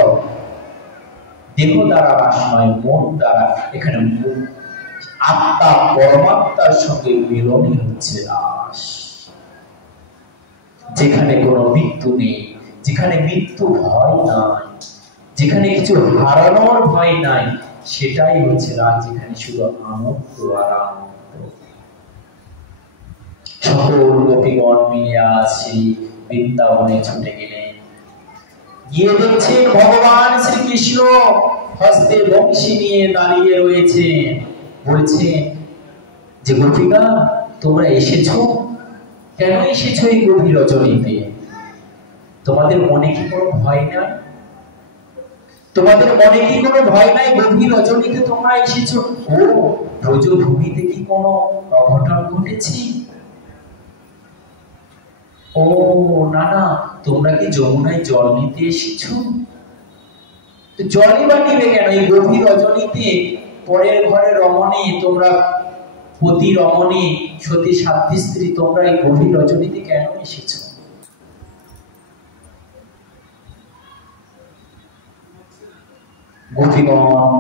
দেহ দ্বারা রাস নয়, মন দ্বারা। এখানে আত্মা পরমাত্মার সঙ্গে মিলনই হচ্ছে রাস। যেখানে কোনো মৃত্যু নেই, যেখানে মৃত্যু ভয় নাই, যেখানে কিছু হারানোর ভয় নাই, সেটাই হচ্ছে রাস। যেখানে শুধু আনন্দ আর আনন্দ। সকল গোপীগণ মিলিয়া সেই বৃন্দাবনে ছুটে গেলেন। গিয়ে দেখছেন ভগবান শ্রীকৃষ্ণ হস্তে বংশী নিয়ে দাঁড়িয়ে রয়েছে। বলছে যে গোপীরা তোমরা এসেছো, কেন এসেছো এই গভীর রজনীতে? তোমাদের মনে কি কোনো ভয় নাই? তোমাদের মনে কি কোনো ভয় নাই? গভীর রজনীতে তোমরা এসেছো, ও ব্রজভূমিতে কি কোনো অঘটন ঘটেছে? ও না না, তোমরা কি যমুনায় জল নিতে এসেছো? জলই বা নিবে কেন? এই গভীর রজনীতে পরের ঘরে রমণী, তোমরা পতি রমণী, সতী সাধ্বী স্ত্রী, তোমরা এই গভীর রজনীতে কেন এসেছো? গোপীগণ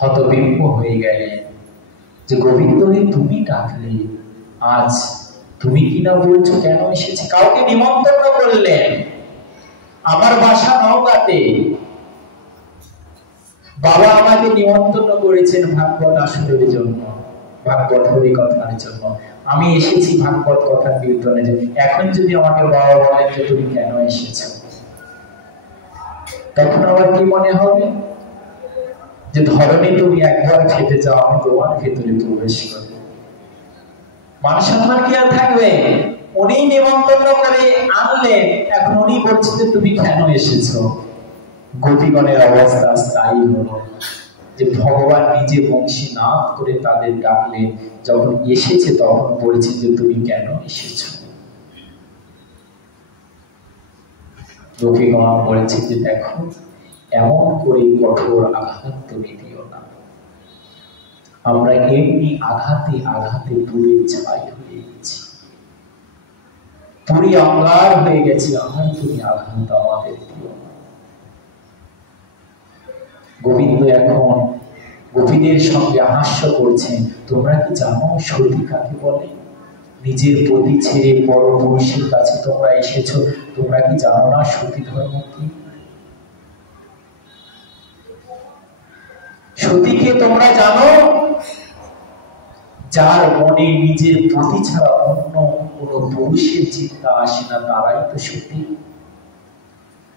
হতবিম্ব হয়ে গেলেন যে গোবিন্দ তুমি ডাকলে, আজ তুমি কিনা বলছো কেন এসেছি? কাউকে নিমন্ত্রণ করলেন। আমার বাসা নওগাঁতে, বাবা আমাকে নিমন্ত্রণ করেছেন ভাগবত আসরের জন্য, ভাগবত হরি কথার জন্য। আমি এসেছি ভাগবত কথা কীর্তনের জন্য। এখন যদি আমাকে বাবা বলেন যে তুমি কেন এসেছো, তখন আবার কি মনে হবে? যে ধরনী তুমি একবার খেতে যাও, আমি তোমার ভেতরে প্রবেশ করি। মান সম্মান কি আর থাকবে? উনি নিমন্ত্রণ করে আনলেন, এখন উনি বলছেন যে তুমি কেন এসেছো। গোপীগণের অবস্থা তাই হলো যে ভগবান নিজে বংশী নাদ করে তাদের ডাকলেন, যখন এসেছে তখন বলছে যে তুমি কেন এসেছো। গোপীগণ বলেছে যে দেখো, এমন করে কঠোর আঘাত তুমি দিও না, আমরা এমনি আঘাতে আঘাতে পুড়ে ছাই হয়ে গেছি, পুরি অঙ্গার হয়ে গেছি, আর তুমি আঘাত আমাদের দিও না। গোবিন্দ এখন গোপীদের সঙ্গে হাস্য করছেন। তোমরা কি জানো সতী কাকে বলে? নিজের পতি ছেড়ে বড় পুরুষের কাছে তোমরা এসেছো, তোমরা কি জানো না সতী ধর্ম কি? সতীকে তোমরা জানো? যার মনে নিজের পতি ছাড়া অন্য কোন পুরুষের চিন্তা আসে না, তারাই তো সতী।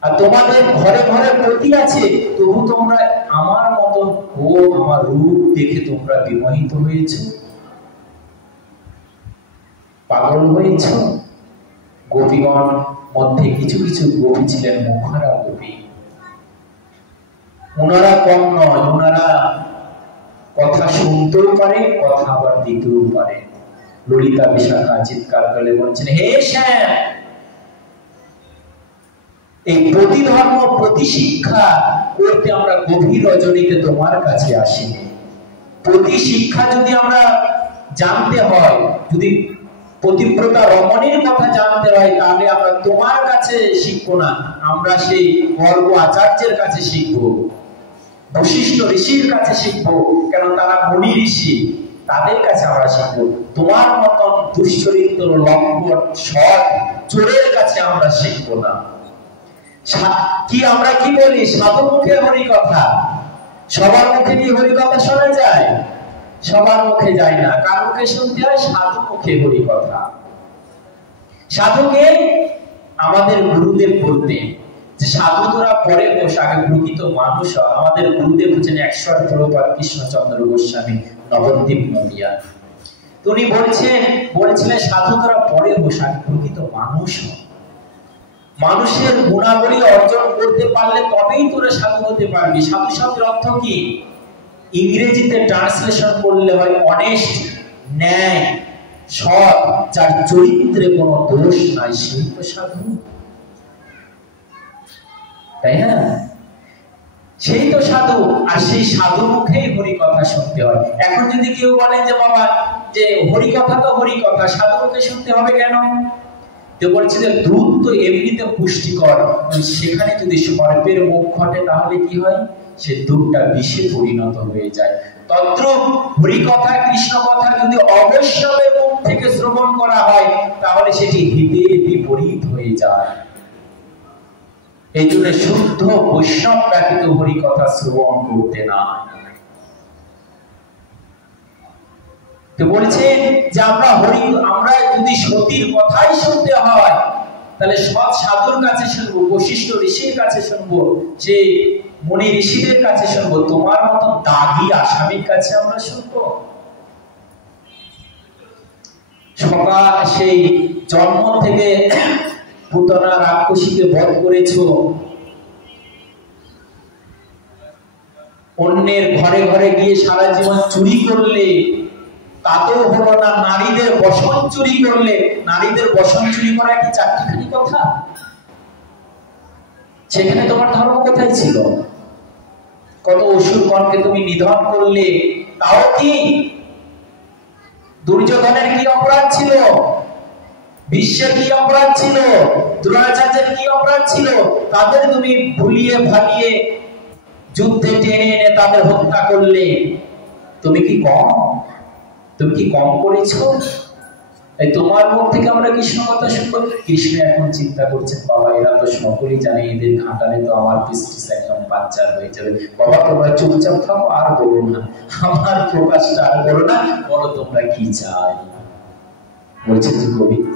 আর তোমাদের ঘরে ঘরে পতি আছে, তবু তোমরা আমার মতন ও আমার রূপ দেখে তোমরা বিমোহিত হয়েছ, পাগল হয়েছ। গোপীগণ মধ্যে কিছু কিছু গোপী ছিলেন মুখারা গোপী। ওনারা কম নয়, ওনারা কথা শুনতেও পারে, কথা আবার দিতেও পারে। ললিতা বিশাখা চিৎকার করে বলছেন, হে শ্যাম, এই প্রতি ধর্ম প্রতি শিক্ষা করতে আমরা গভীর রজনীতে তোমার কাছে আসিনি। প্রতি শিক্ষা যদি আমরা জানতে হয়, যদি পতিব্রতা রমণীর কথা জানতে হয়, তাহলে আমরা তোমার কাছে শিখবো না, আমরা সেই গর্গ আচার্যের কাছে শিখবো, বশিষ্ঠ ঋষির কাছে শিখবো, কেন তারা মুনি ঋষি, তাদের কাছে আমরা শিখবো। তোমার মতন দুশ্চরিত্র লম্পট সৎ চোরের কাছে আমরা শিখবো না। কি আমরা কি বলি? সাধু মুখে হরি কথা। সবার মুখে কি হরি কথা শোনা যায়? সবার মুখে যায় না। কার মুখে শুনতে হয়? সাধু মুখে হরি কথা। সাধুকে আমাদের গুরুদেব বলতেন যে সাধু তোরা পরে বস, আগে প্রকৃত মানুষ। আমাদের গুরুদেব হচ্ছেন ঈশ্বর প্রভুপাদ কৃষ্ণচন্দ্র গোস্বামী, নবদ্বীপ নদিয়া। উনি বলছিলেন সাধু তোরা পরে বস, আগে প্রকৃত মানুষ। মানুষের গুণাবলী অর্জন করতে পারলে তবেই তোরা সাধু হতে পারবি। সাধু শব্দের অর্থ কি? ইংরেজিতে ট্রান্সলেশন করলে হয় অনেস্ট, ন্যায়, সৎ, যার চরিত্রে কোনো দোষ নাই, সেই তো সাধু, তাই না? সেই তো সাধু। আর সেই সাধু মুখেই হরি কথা শুনতে হয়। এখন যদি কেউ বলেন যে বাবা, যে হরি কথা তো হরি কথা, সাধু মুখে শুনতে হবে কেন? তো বলছে যে দুধ তো এমনিতে পুষ্টিকর, সেখানে যদি সর্পের মুখ ঘটে তাহলে কি হয়? সে দুধটা বিষে পরিণত হয়ে যায়। তদ্রূপ হরি কথা কৃষ্ণ কথা যদি অবৈষ্ণবের মুখ থেকে শ্রবণ করা হয়, তাহলে সেটি হিতে বিপরীত হয়ে যায়। এই জন্য শুদ্ধ বৈষ্ণব ব্যতীত হরি কথা শ্রবণ করতে না। তো বলছেন যে আমরা যদি সতীর কথাই শুনতে হয়, তাহলে সৎ সাধুর কাছে শুনবো, বশিষ্ঠ ঋষির কাছে শুনবো, সেই মুনি ঋষিদের কাছে শুনবো। তোমার মতো দাগী আসামির কাছে আমরা শুনবো? সকাল সেই জন্ম থেকে পুতনা রাক্ষসীকে বধ করেছো, অন্যের ঘরে ঘরে গিয়ে সারা জীবন চুরি করলে তাতেও হলো না, নারীদের বসন চুরি করলে, নারীদের বসন চুরি করা কি চারটিখানি কথা? সেখানে তোমার ধর্ম কোথায় ছিল? কত অসুরগণকে তুমি নিধন করলে, তাও কি? দুর্যোধনের কি অপরাধ ছিল? বিশ্বের কি অপরাধ ছিল? দ্রোণাচার্যের কি অপরাধ ছিল? তাদের তুমি ভুলিয়ে ভালিয়ে যুদ্ধে টেনে এনে তাদের হত্যা করলে। তুমি কি কম করেছো? তোমার মুখ থেকে আমরা কৃষ্ণ কথা শুনবো। কৃষ্ণ এখন চিন্তা করছেন, বাবা এরা তো সকলেই জানে, এদের ঘাটালে তো আমার প্রেস্টিজ একদম পাঞ্চার হয়ে যাবে। বাবা তোমরা চুপচাপ থাকো, আর বলো না, আমার প্রকাশটা আর বলো না, বলো তোমরা কি চাই। বলছে যে গোবিন্দ,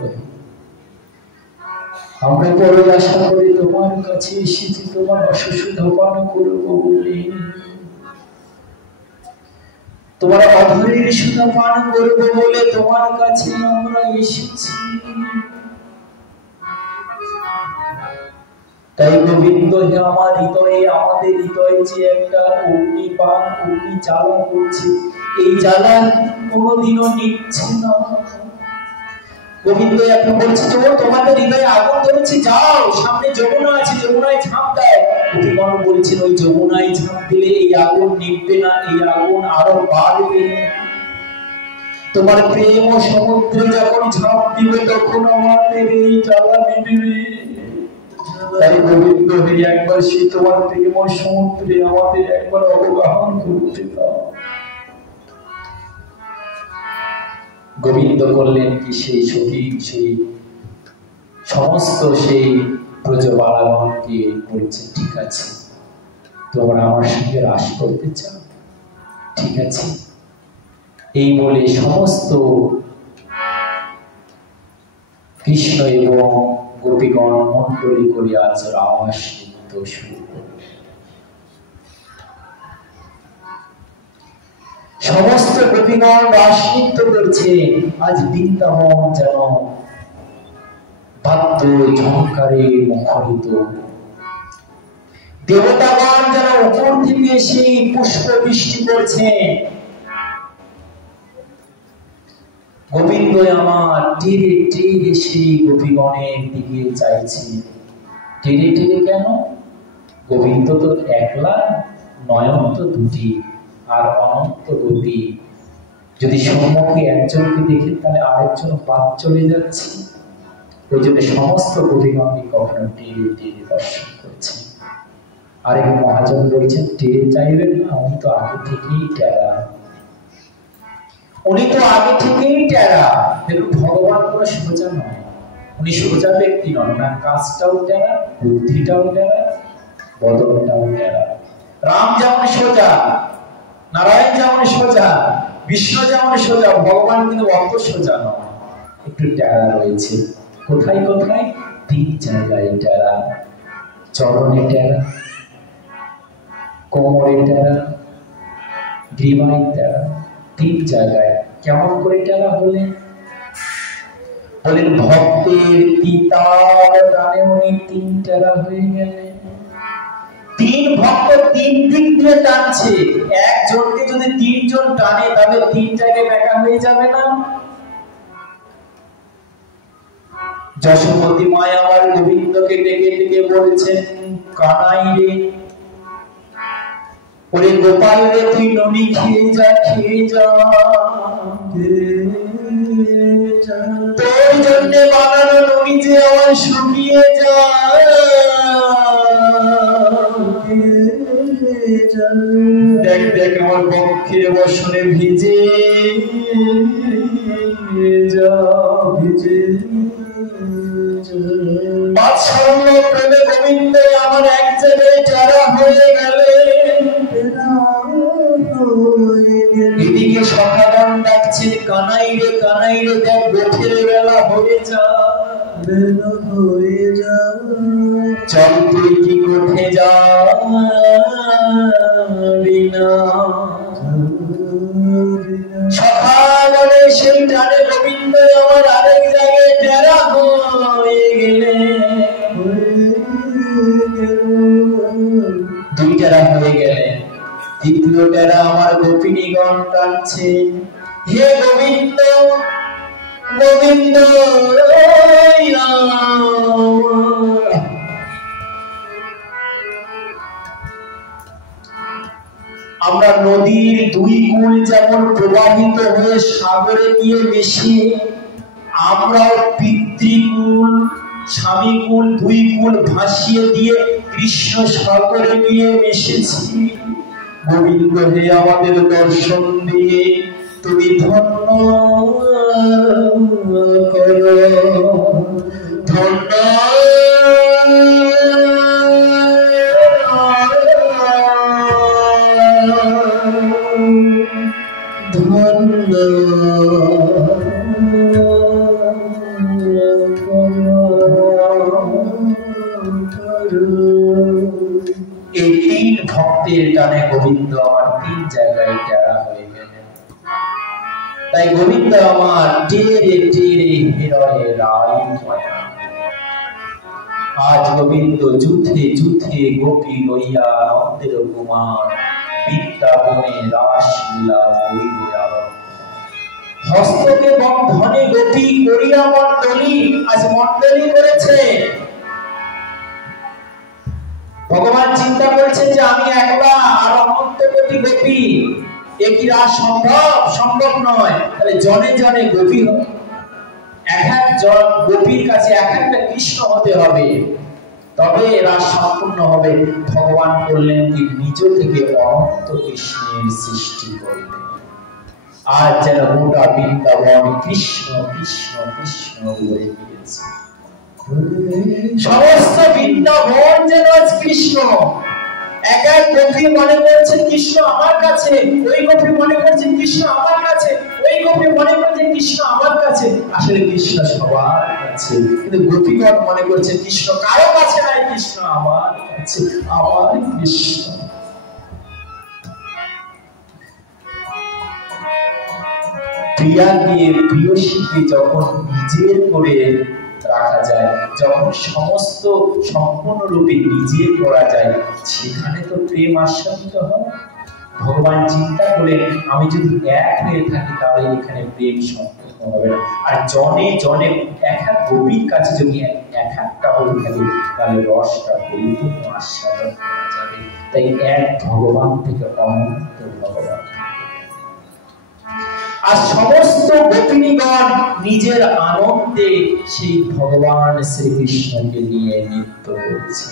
আমরা বড় আশা করি তোমার কাছে এসেছি তোমার অসুস্থ পান করবো বলে, তোমার অধরের সুধা পান করবো বলে তোমার কাছে আমরা এসেছি। তাই গোবিন্দ হে আমার হৃদয়ে, আমাদের হৃদয়ে যে একটা অগ্নিপান, অগ্নি জ্বালা করছে, এই জ্বালা কোনোদিনও নিচ্ছে না। গোবিন্দ এখন বলছে, তোমাদের হৃদয়ে আগুন ধরেছে, যাও সামনে যমুনা আছে, যমুনায় ঝাঁপ দেয়। গোপীগণ বলছেন, ওই যমুনায় ঝাঁপ দিলে এই আগুন নিভবে না, এই আগুন আরো বাড়বে। তোমার প্রেম ও সমুদ্রে যখন ঝাঁপ দিবে তখন আমাদের এই জ্বালা নিভবে। তাই গোবিন্দ হে একবার সেই তোমার প্রেম ও সমুদ্রে আমাদের একবার অবগাহন করতে দাও। গোবিন্দ করলেন কি, সেই সখী, সেই সমস্ত সেই ব্রজবালাগণকে বলছে, ঠিক আছে তোমরা আমার সঙ্গে রাস করতে চাও, ঠিক আছে। এই বলে সমস্ত কৃষ্ণ এবং গোপীগণ মন্ডলী করে আজ রাস নৃত্য শুরু করল। সমস্ত গোপীগণ রাস নৃত্য করছে। আজ বৃন্দাবন যেন বাদ্য ঝংকারে মুখরিত। দেবতাগণ যেন উপর থেকে সেই পুষ্প বৃষ্টি করছে। গোবিন্দ আমার টেনে টেনে সেই গোপীগণের দিকে চাইছে। টেনে টেনে কেন? গোবিন্দ তো একলা, নয়ন তো দুটি, আর অনন্ত গতি। যদি সম্মুখে একজনকে দেখে তাহলে আরেকজন বাদ চলে যাচ্ছে। ওই জন্য সমস্ত গোপীগণকে কখনো টেনে টেনে দর্শন করছে। আরেক মহাজন বলছেন, টেনে চাইবেন না, উনি তো আগে থেকেই টেরা, উনি তো আগে থেকেই টেরা। দেখুন ভগবান কোনো সোজা নয়, উনি সোজা ব্যক্তি নন, না কাজটাও টেরা, বুদ্ধিটাও টেরা, বদনটাও টেরা। রাম যেমন সোজা, নারায়ণ যেমন সোজা, বিষ্ণু যেমন সোজা, ভগবান কিন্তু অত সোজা নয়, একটু টেরা রয়েছে। কোথায় কোথায়? তিন জায়গায় টেরা। চরণে টেরা, কোমরে টেরা, গ্রীবায় টেরা, তিন জায়গায়। কেমন করে টেরা হলেন? বলেন ভক্তের পিতার দানে উনি তিন টেরা হয়ে গেলেন। তিন ভক্ত তিন দিক দিয়ে টানছে, একজনকে যদি তিনজন টানে তাহলে তিন জায়গায় ব্যাকা হয়ে যাবে না? যশোমতী মায়া আমার গোবিন্দকে ডেকে ডেকে বলছেন, কানাই রে, ওরে গোপাল রে, তুই ননি খেয়ে যা, খেয়ে যা, তোর জন্য বানানো ননি যে আমার শুকিয়ে যা। দেখ দেখ আমার বক্ষের বসনে ভিজে যা, ভিজে বাৎসল্য প্রেমে গোবিন্দ আমার এক জায়গায় টেরা হয়ে গেলে। এদিকে সখাগণ ডাকছে, কানাই রে, কানাই রে, দেখ গোঠের বেলা হয়ে যা, বেলা হয়ে যা, চল তুই কি গোঠে যা বিনা। সখাগণে সেই টানে গোবিন্দ আমার আরেক জায়গায় টেরা হয়ে গেলে। দুই টেরা হয়ে গেলে। তিনি ডাকছেন, হে গোবিন্দ গোবিন্দ। আমরা নদীর দুই কূল যেমন প্রবাহিত হয়ে সাগরে গিয়ে মিশে, আমরাও পিতৃকুল স্বামীকুল দুই কুল ভাসিয়ে দিয়ে কৃষ্ণ সাগরে গিয়ে মিশেছি। গোবিন্দ হে, আমাদের দর্শন দিয়ে তুমি ধন্য করো, ধন্য ধন্য। এই তিন ভক্তের টানে গোবিন্দ আমার তিন জায়গায় টেরা হয়ে গেলেন। তাই গোবিন্দ আমার টেরে টেরে হৃদয়ে রায় মায়া। আজ গোবিন্দ যুদ্ধে যুদ্ধে গোপী লইয়া নন্দের কুমার বৃন্দাবনে রাসলীলা করিব আরম্ভ। হস্তকে বন্ধনে গোপী করিয়া মণ্ডলী, আজ মণ্ডলী করেছে। ভগবান চিন্তা করেছেন যে আমি একলা আর অনন্ত কোটি গোপী, একই রাস সম্ভব? সম্ভব নয়। তাহলে জনে জনে গোপী, এক একজন গোপীর কাছে এক একটা কৃষ্ণ হতে হবে, তবে রাস সম্পূর্ণ হবে। ভগবান করলেন কি নিজ থেকে অনন্ত কৃষ্ণের সৃষ্টি করলেন। আজ যেন গোটা বৃন্দাবন কৃষ্ণ কৃষ্ণ কৃষ্ণ বলে গিয়েছে। সমস্ত বৃন্দাবন যেন আজ কৃষ্ণ। এক এক গোপী মনে করছেন কৃষ্ণ আমার কাছে, ওই গোপী মনে করছেন কৃষ্ণ আমার কাছে, ওই গোপী মনে করছেন কৃষ্ণ আমার কাছে। আসলে কৃষ্ণ সবার কাছে, কিন্তু গোপীগণ মনে করছে কৃষ্ণ কারো কাছে নাই, কৃষ্ণ আমার কাছে, আমার কৃষ্ণ। প্রিয়াকে প্রিয়সীকে যখন নিজের করে রাখা যায়, যখন সমস্ত সম্পূর্ণরূপে নিজে করা যায়, সেখানে তো প্রেম আস্বাদিত হয়। ভগবান চিন্তা করেন আমি যদি এক হয়ে থাকি তাহলে এখানে প্রেম সম্পূর্ণ হবে না। আর জনে জনে এক এক গোপীর কাছে যদি এক একটা হয়ে থাকে তাহলে রসটা পরিপূর্ণ আস্বাদন করা যাবে। তাই এক ভগবান থেকে অনন্ত ভগবান। আর সমস্ত গোপিনীগণ নিজের আনন্দে সেই ভগবান শ্রীকৃষ্ণকে নিয়ে নৃত্য করেছে।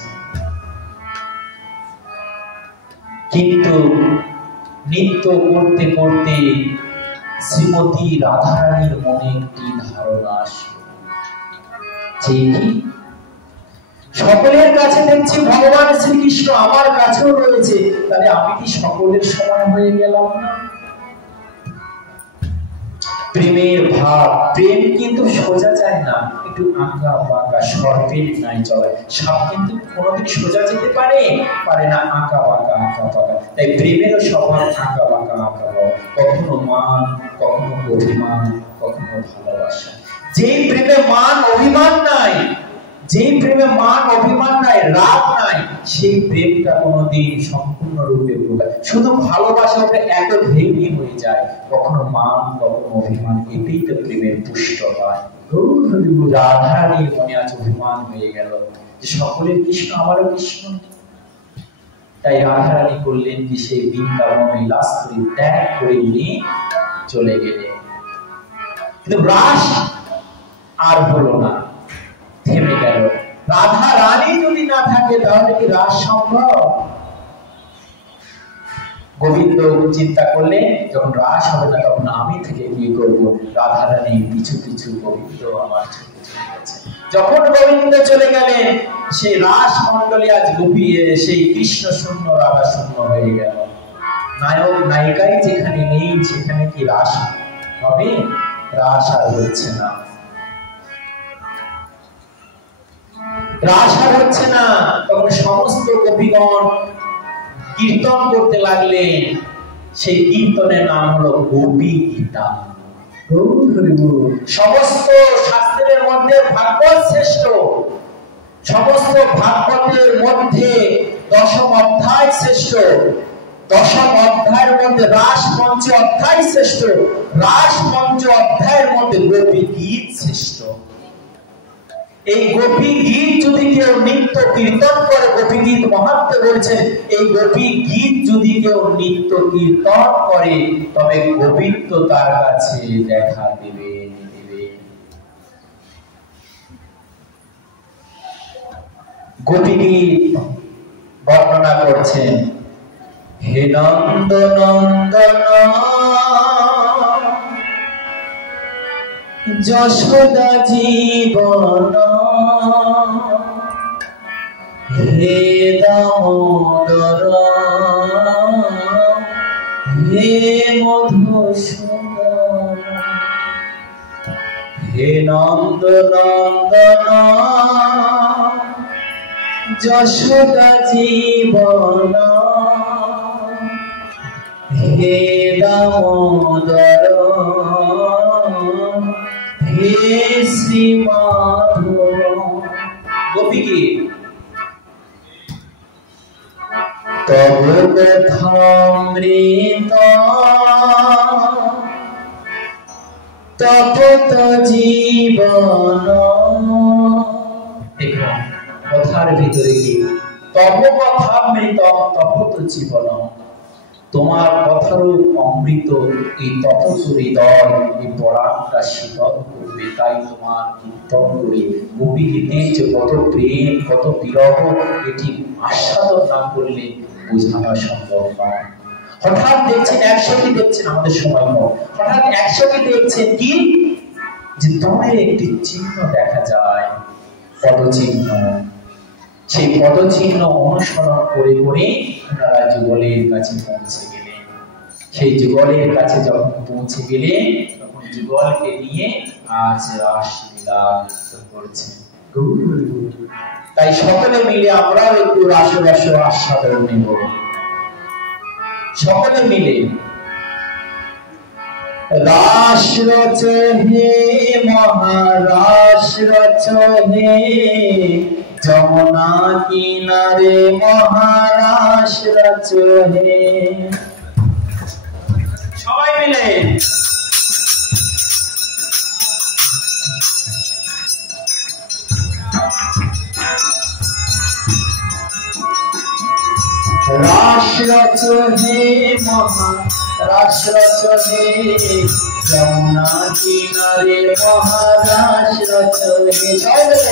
কিন্তু নৃত্য করতে করতে শ্রীমতী রাধারানীর মনে একটি ধারণা আসলো যে সকলের কাছে দেখছি ভগবান শ্রীকৃষ্ণ, আমার কাছেও রয়েছে, তাহলে আমি কি সকলের সমান হয়ে গেলাম না? প্রেমের ভাব, প্রেম কিন্তু সোজা যায় না, একটু আঁকা বাঁকা সর্পের নাই চলে। সাপ কিন্তু কোনোদিন সোজা যেতে পারে না, আঁকা বাঁকা আঁকা বাঁকা। তাই প্রেমেরও স্বভাব আঁকা বাঁকা আঁকা বাঁকা, কখনো মান, কখনো অভিমান, কখনো ভালোবাসা। যেই প্রেমে মান অভিমান নাই, যেই প্রেমে মান অভিমান নাই, রাগ নাই, সেই প্রেমটা কোনোদিন সম্পূর্ণরূপে প্রকাশ। শুধু ভালোবাসা ওটা এত ভেঙে হয়ে যায়, কখনো মান কখনো অভিমান, এতেই তো প্রেমের পুষ্ট হয়। রাধারানীর মনে আজ অভিমান হয়ে গেল যে সকলের কৃষ্ণ, আমারও কৃষ্ণ। তাই রাধারানী করলেন কি সেই বৃন্দাবন বিলাস করে ত্যাগ করে নিয়ে চলে গেলেন। কিন্তু রাস আর হলো না, থেমে গেল। রাধা রানী যদি না থাকে তাহলে কি রাস সম্ভব? গোবিন্দ চিন্তা করলে যখন রাস হবে না তখন আমি থেকে কি করব? রাধা রানী পিছু পিছু গোবিন্দ আমার ছুটে চলে গেছে। যখন গোবিন্দ চলে গেলেন সেই রাস মন্ডলী আজ গোপী সেই কৃষ্ণ শূন্য রাধা শূন্য হয়ে গেল। নায়ক নায়িকাই যেখানে নেই সেখানে কি রাস হবে? রাস আর হচ্ছে না, রাস আর হচ্ছে না। তখন সমস্ত গোপীগণ কীর্তন করতে লাগলেন। সেই কীর্তনের নাম হলো গোপী গীতা। সমস্ত শাস্ত্রের মধ্যে ভাগবত শ্রেষ্ঠ, সমস্ত ভাগবতের মধ্যে দশম অধ্যায় শ্রেষ্ঠ। দশম অধ্যায়ের মধ্যে রাস মঞ্চ অধ্যায় শ্রেষ্ঠ, রাস মঞ্চ অধ্যায়ের মধ্যে গোপী গীত শ্রেষ্ঠ। এই গোপী গীত যদি কেউ নিত্য কীর্তন করে, গোপী গীত মহাত্মা বলছেন, এই গোপী গীত যদি কেউ নিত্য কীর্তন করে তবে গোবিন্দ তার কাছে দেখা দেবে। গোপী গীত বর্ণনা করছেন, হে নন্দ নন্দন যশোদা জীবন, হে দামোদর হে মধুসূদন, হে নন্দ নন্দন যশোদা জীবন, হে দামোদর হে শ্রী মাধব। গোপী গীত। তব কথামৃত তপত জীবন। দেখুন কথার ভিতরে কি, তব কথামৃত তপত জীবন, তোমার কথারও অমৃত এই তপত হৃদয়, এই পরাণটা শীতল করবে। তাই তোমার কীর্তন করে গোপী গীতের যে কত প্রেম, কত বিরহ, এটি আস্বাদন না করলে বোঝানো সম্ভব নয়। হঠাৎ দেখছেন একসাথে, দেখছেন আমাদের সময় নয়, হঠাৎ একসাথে দেখছেন কি যে দূরে একটি চিহ্ন দেখা যায়, পদচিহ্ন। সেই পদচিহ্ন অনুসরণ করে করে ওনারা যুগলের কাছে পৌঁছে গেলেন। সেই যুগলের কাছে যখন পৌঁছে গেলেন তখন যুগলকে নিয়ে আজ রাসলীলা করছেন। তাই সকলে মিলে আমরাও একটু রাসরস আস্বাদন নেব, সকলে মিলে। রাস রচ হে মহারাস রচ হে, যমুনা কিনারে মহারাস রচ হে। সবাই মিলে রাস রচ হে মহারাস রচ হে, যমুনা কিনারে মহারাস রচ হে। সবাই মিলে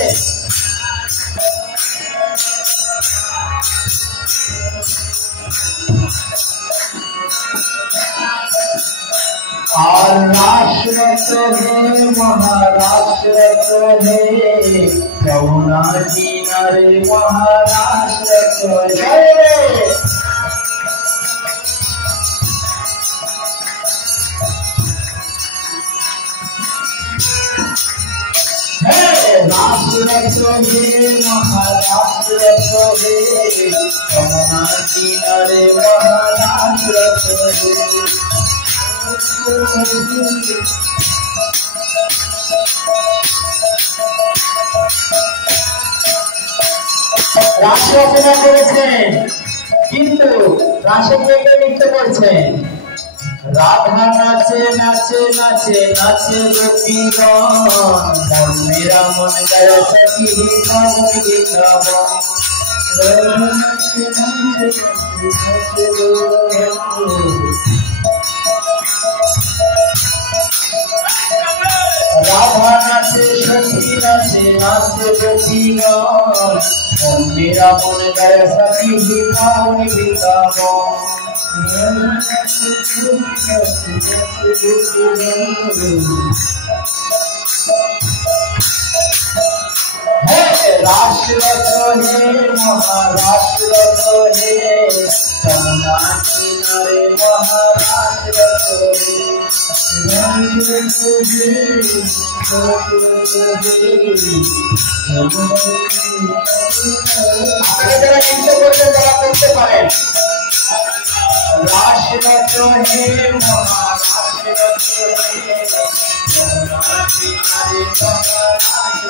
আর রাস রচ হে মহারাস রচ হে, যমুনা কিনারে মহারাস রচ হে। রাস রচ হে মহারাস রচ হে, যমুনা কিনারে মহারাস রচ হে। রাস রচনা করেছেন, কিন্তু রাসে কে কে নৃত্য করছেন? রাধা নাচে নাচে নাচে নাচে গোপীগণ, মন মেরা মন গায় সখী ফাগুন বৃন্দাবন। রাধা নাচে নাচে নাচে রাধা নাচে সখী নাচে নাচে গোপীগণ, মন মেরা মন গায় সখী ফাগুন বৃন্দাবন। রাস রচ হে মহারাস রচ হে, যমুনা কিনারে মহারাস রচ হে। আপনারা চিন্তা করতে তারা করতে পারেন। রাস রচ হে মহারাস রচ হে, যমুনা কিনারে মহারাস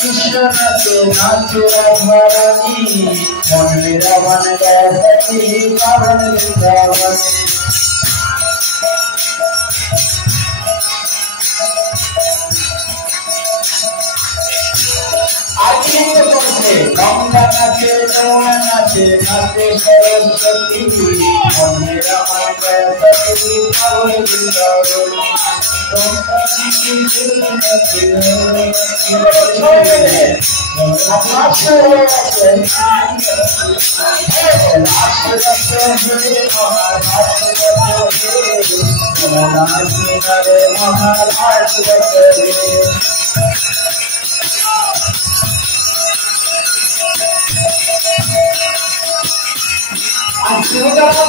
कृष्ण नाचे नाचे राधारानी मन मेरा मन गया सखी पावन वृंदावन गंगा नाचे यमुना नाचे नाचे सरस्वती मन मेरा मन गया सखी पावन वृंदावन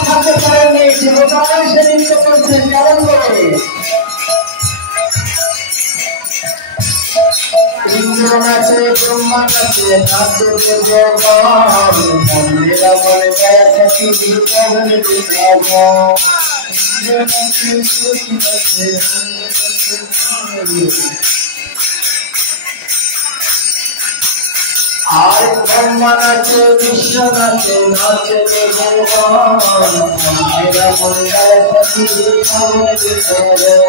থাকতে পারেননি শিবকাল সে নৃত্য করছেন কেমন করে ইন্দ্র নাচে ব্রহ্মা নাচে নাচে দেবগণ মন্দিরা বলে গায়া সখী বিদ্যাবন বিদ্যাবন আর ব্রহ্মা নাচে বিষ্ণু নাচে নাচে ভগবান মন্দিরা বলে গায়া সখী বিদ্যাবন বিদ্যাবন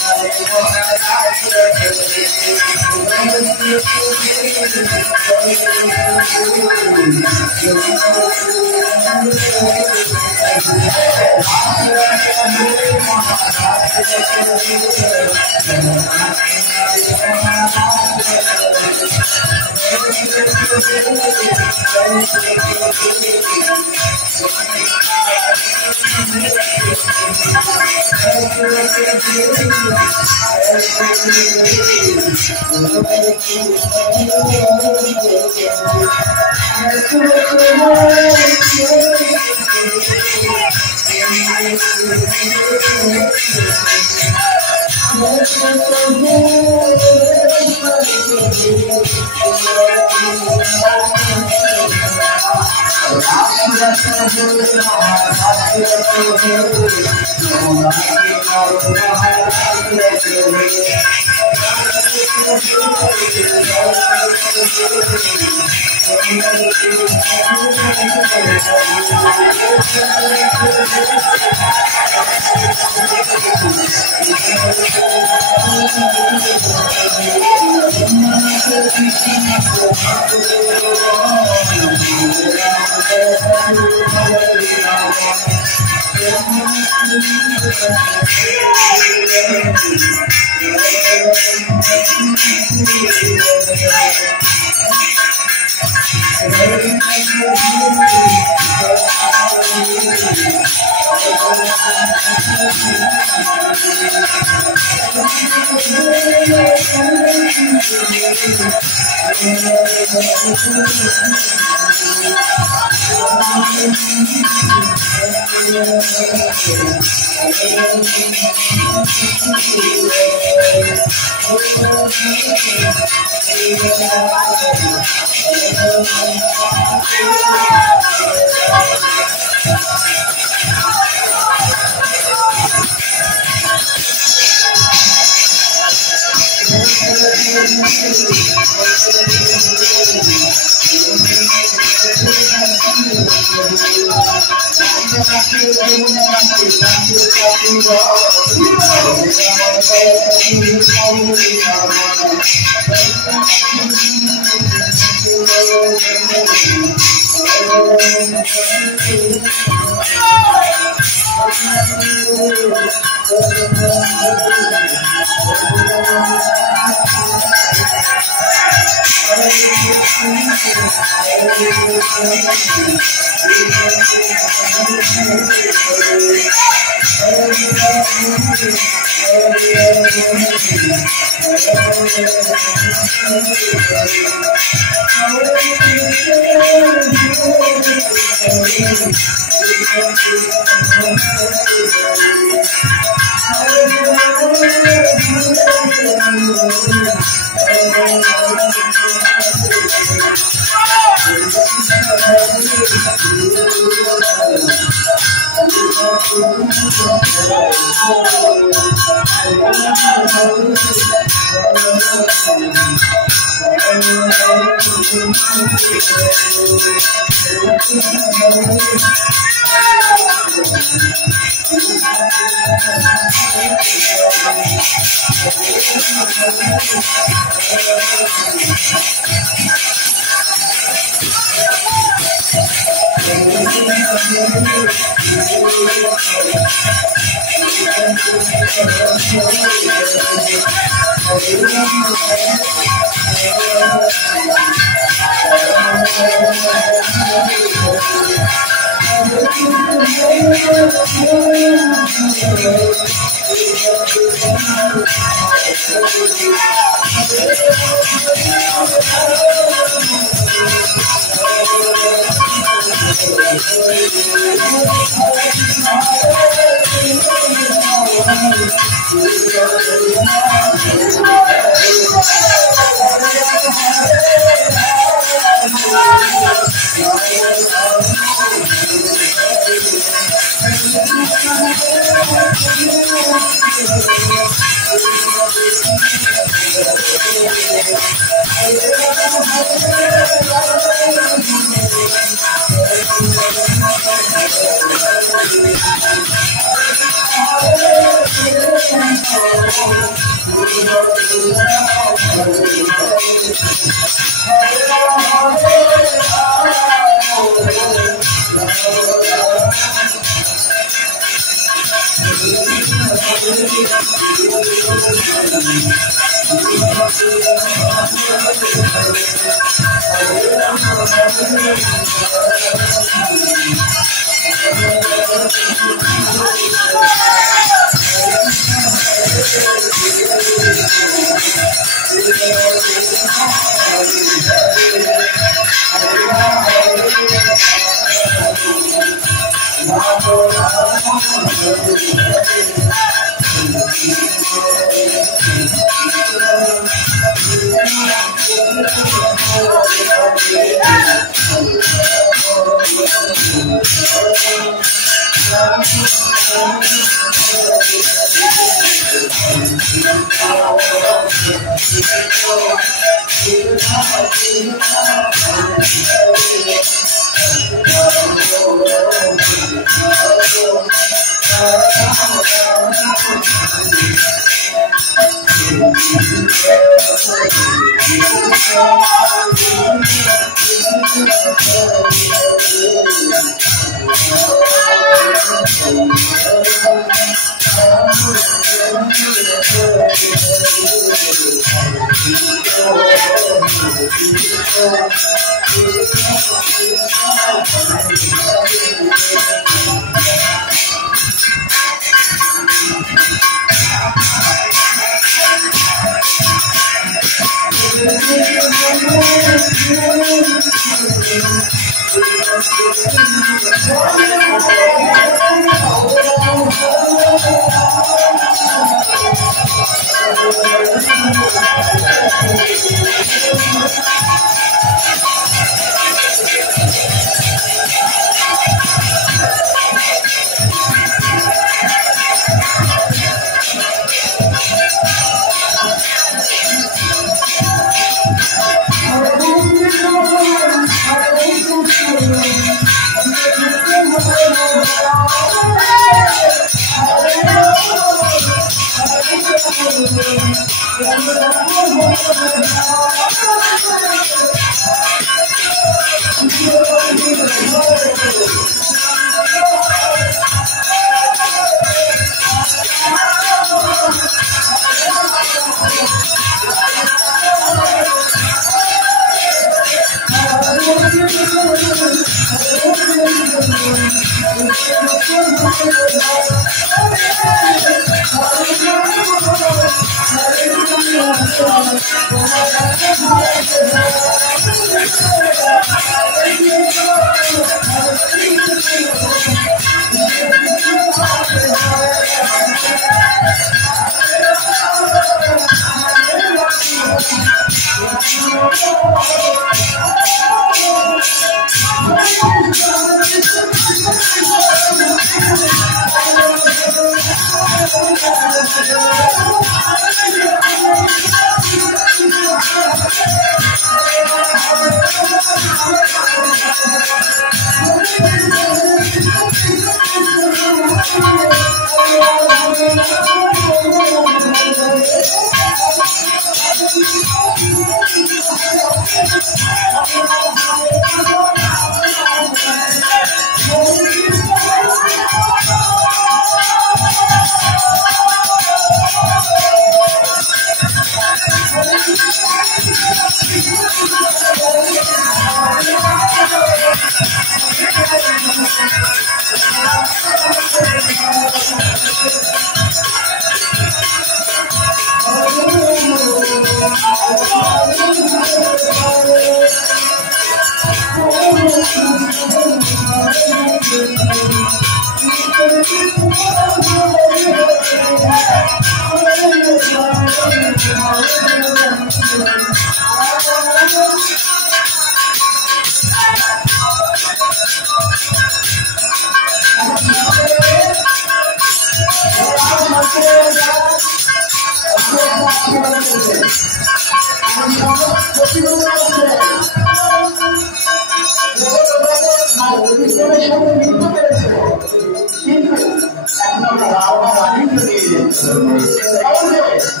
কিন্তু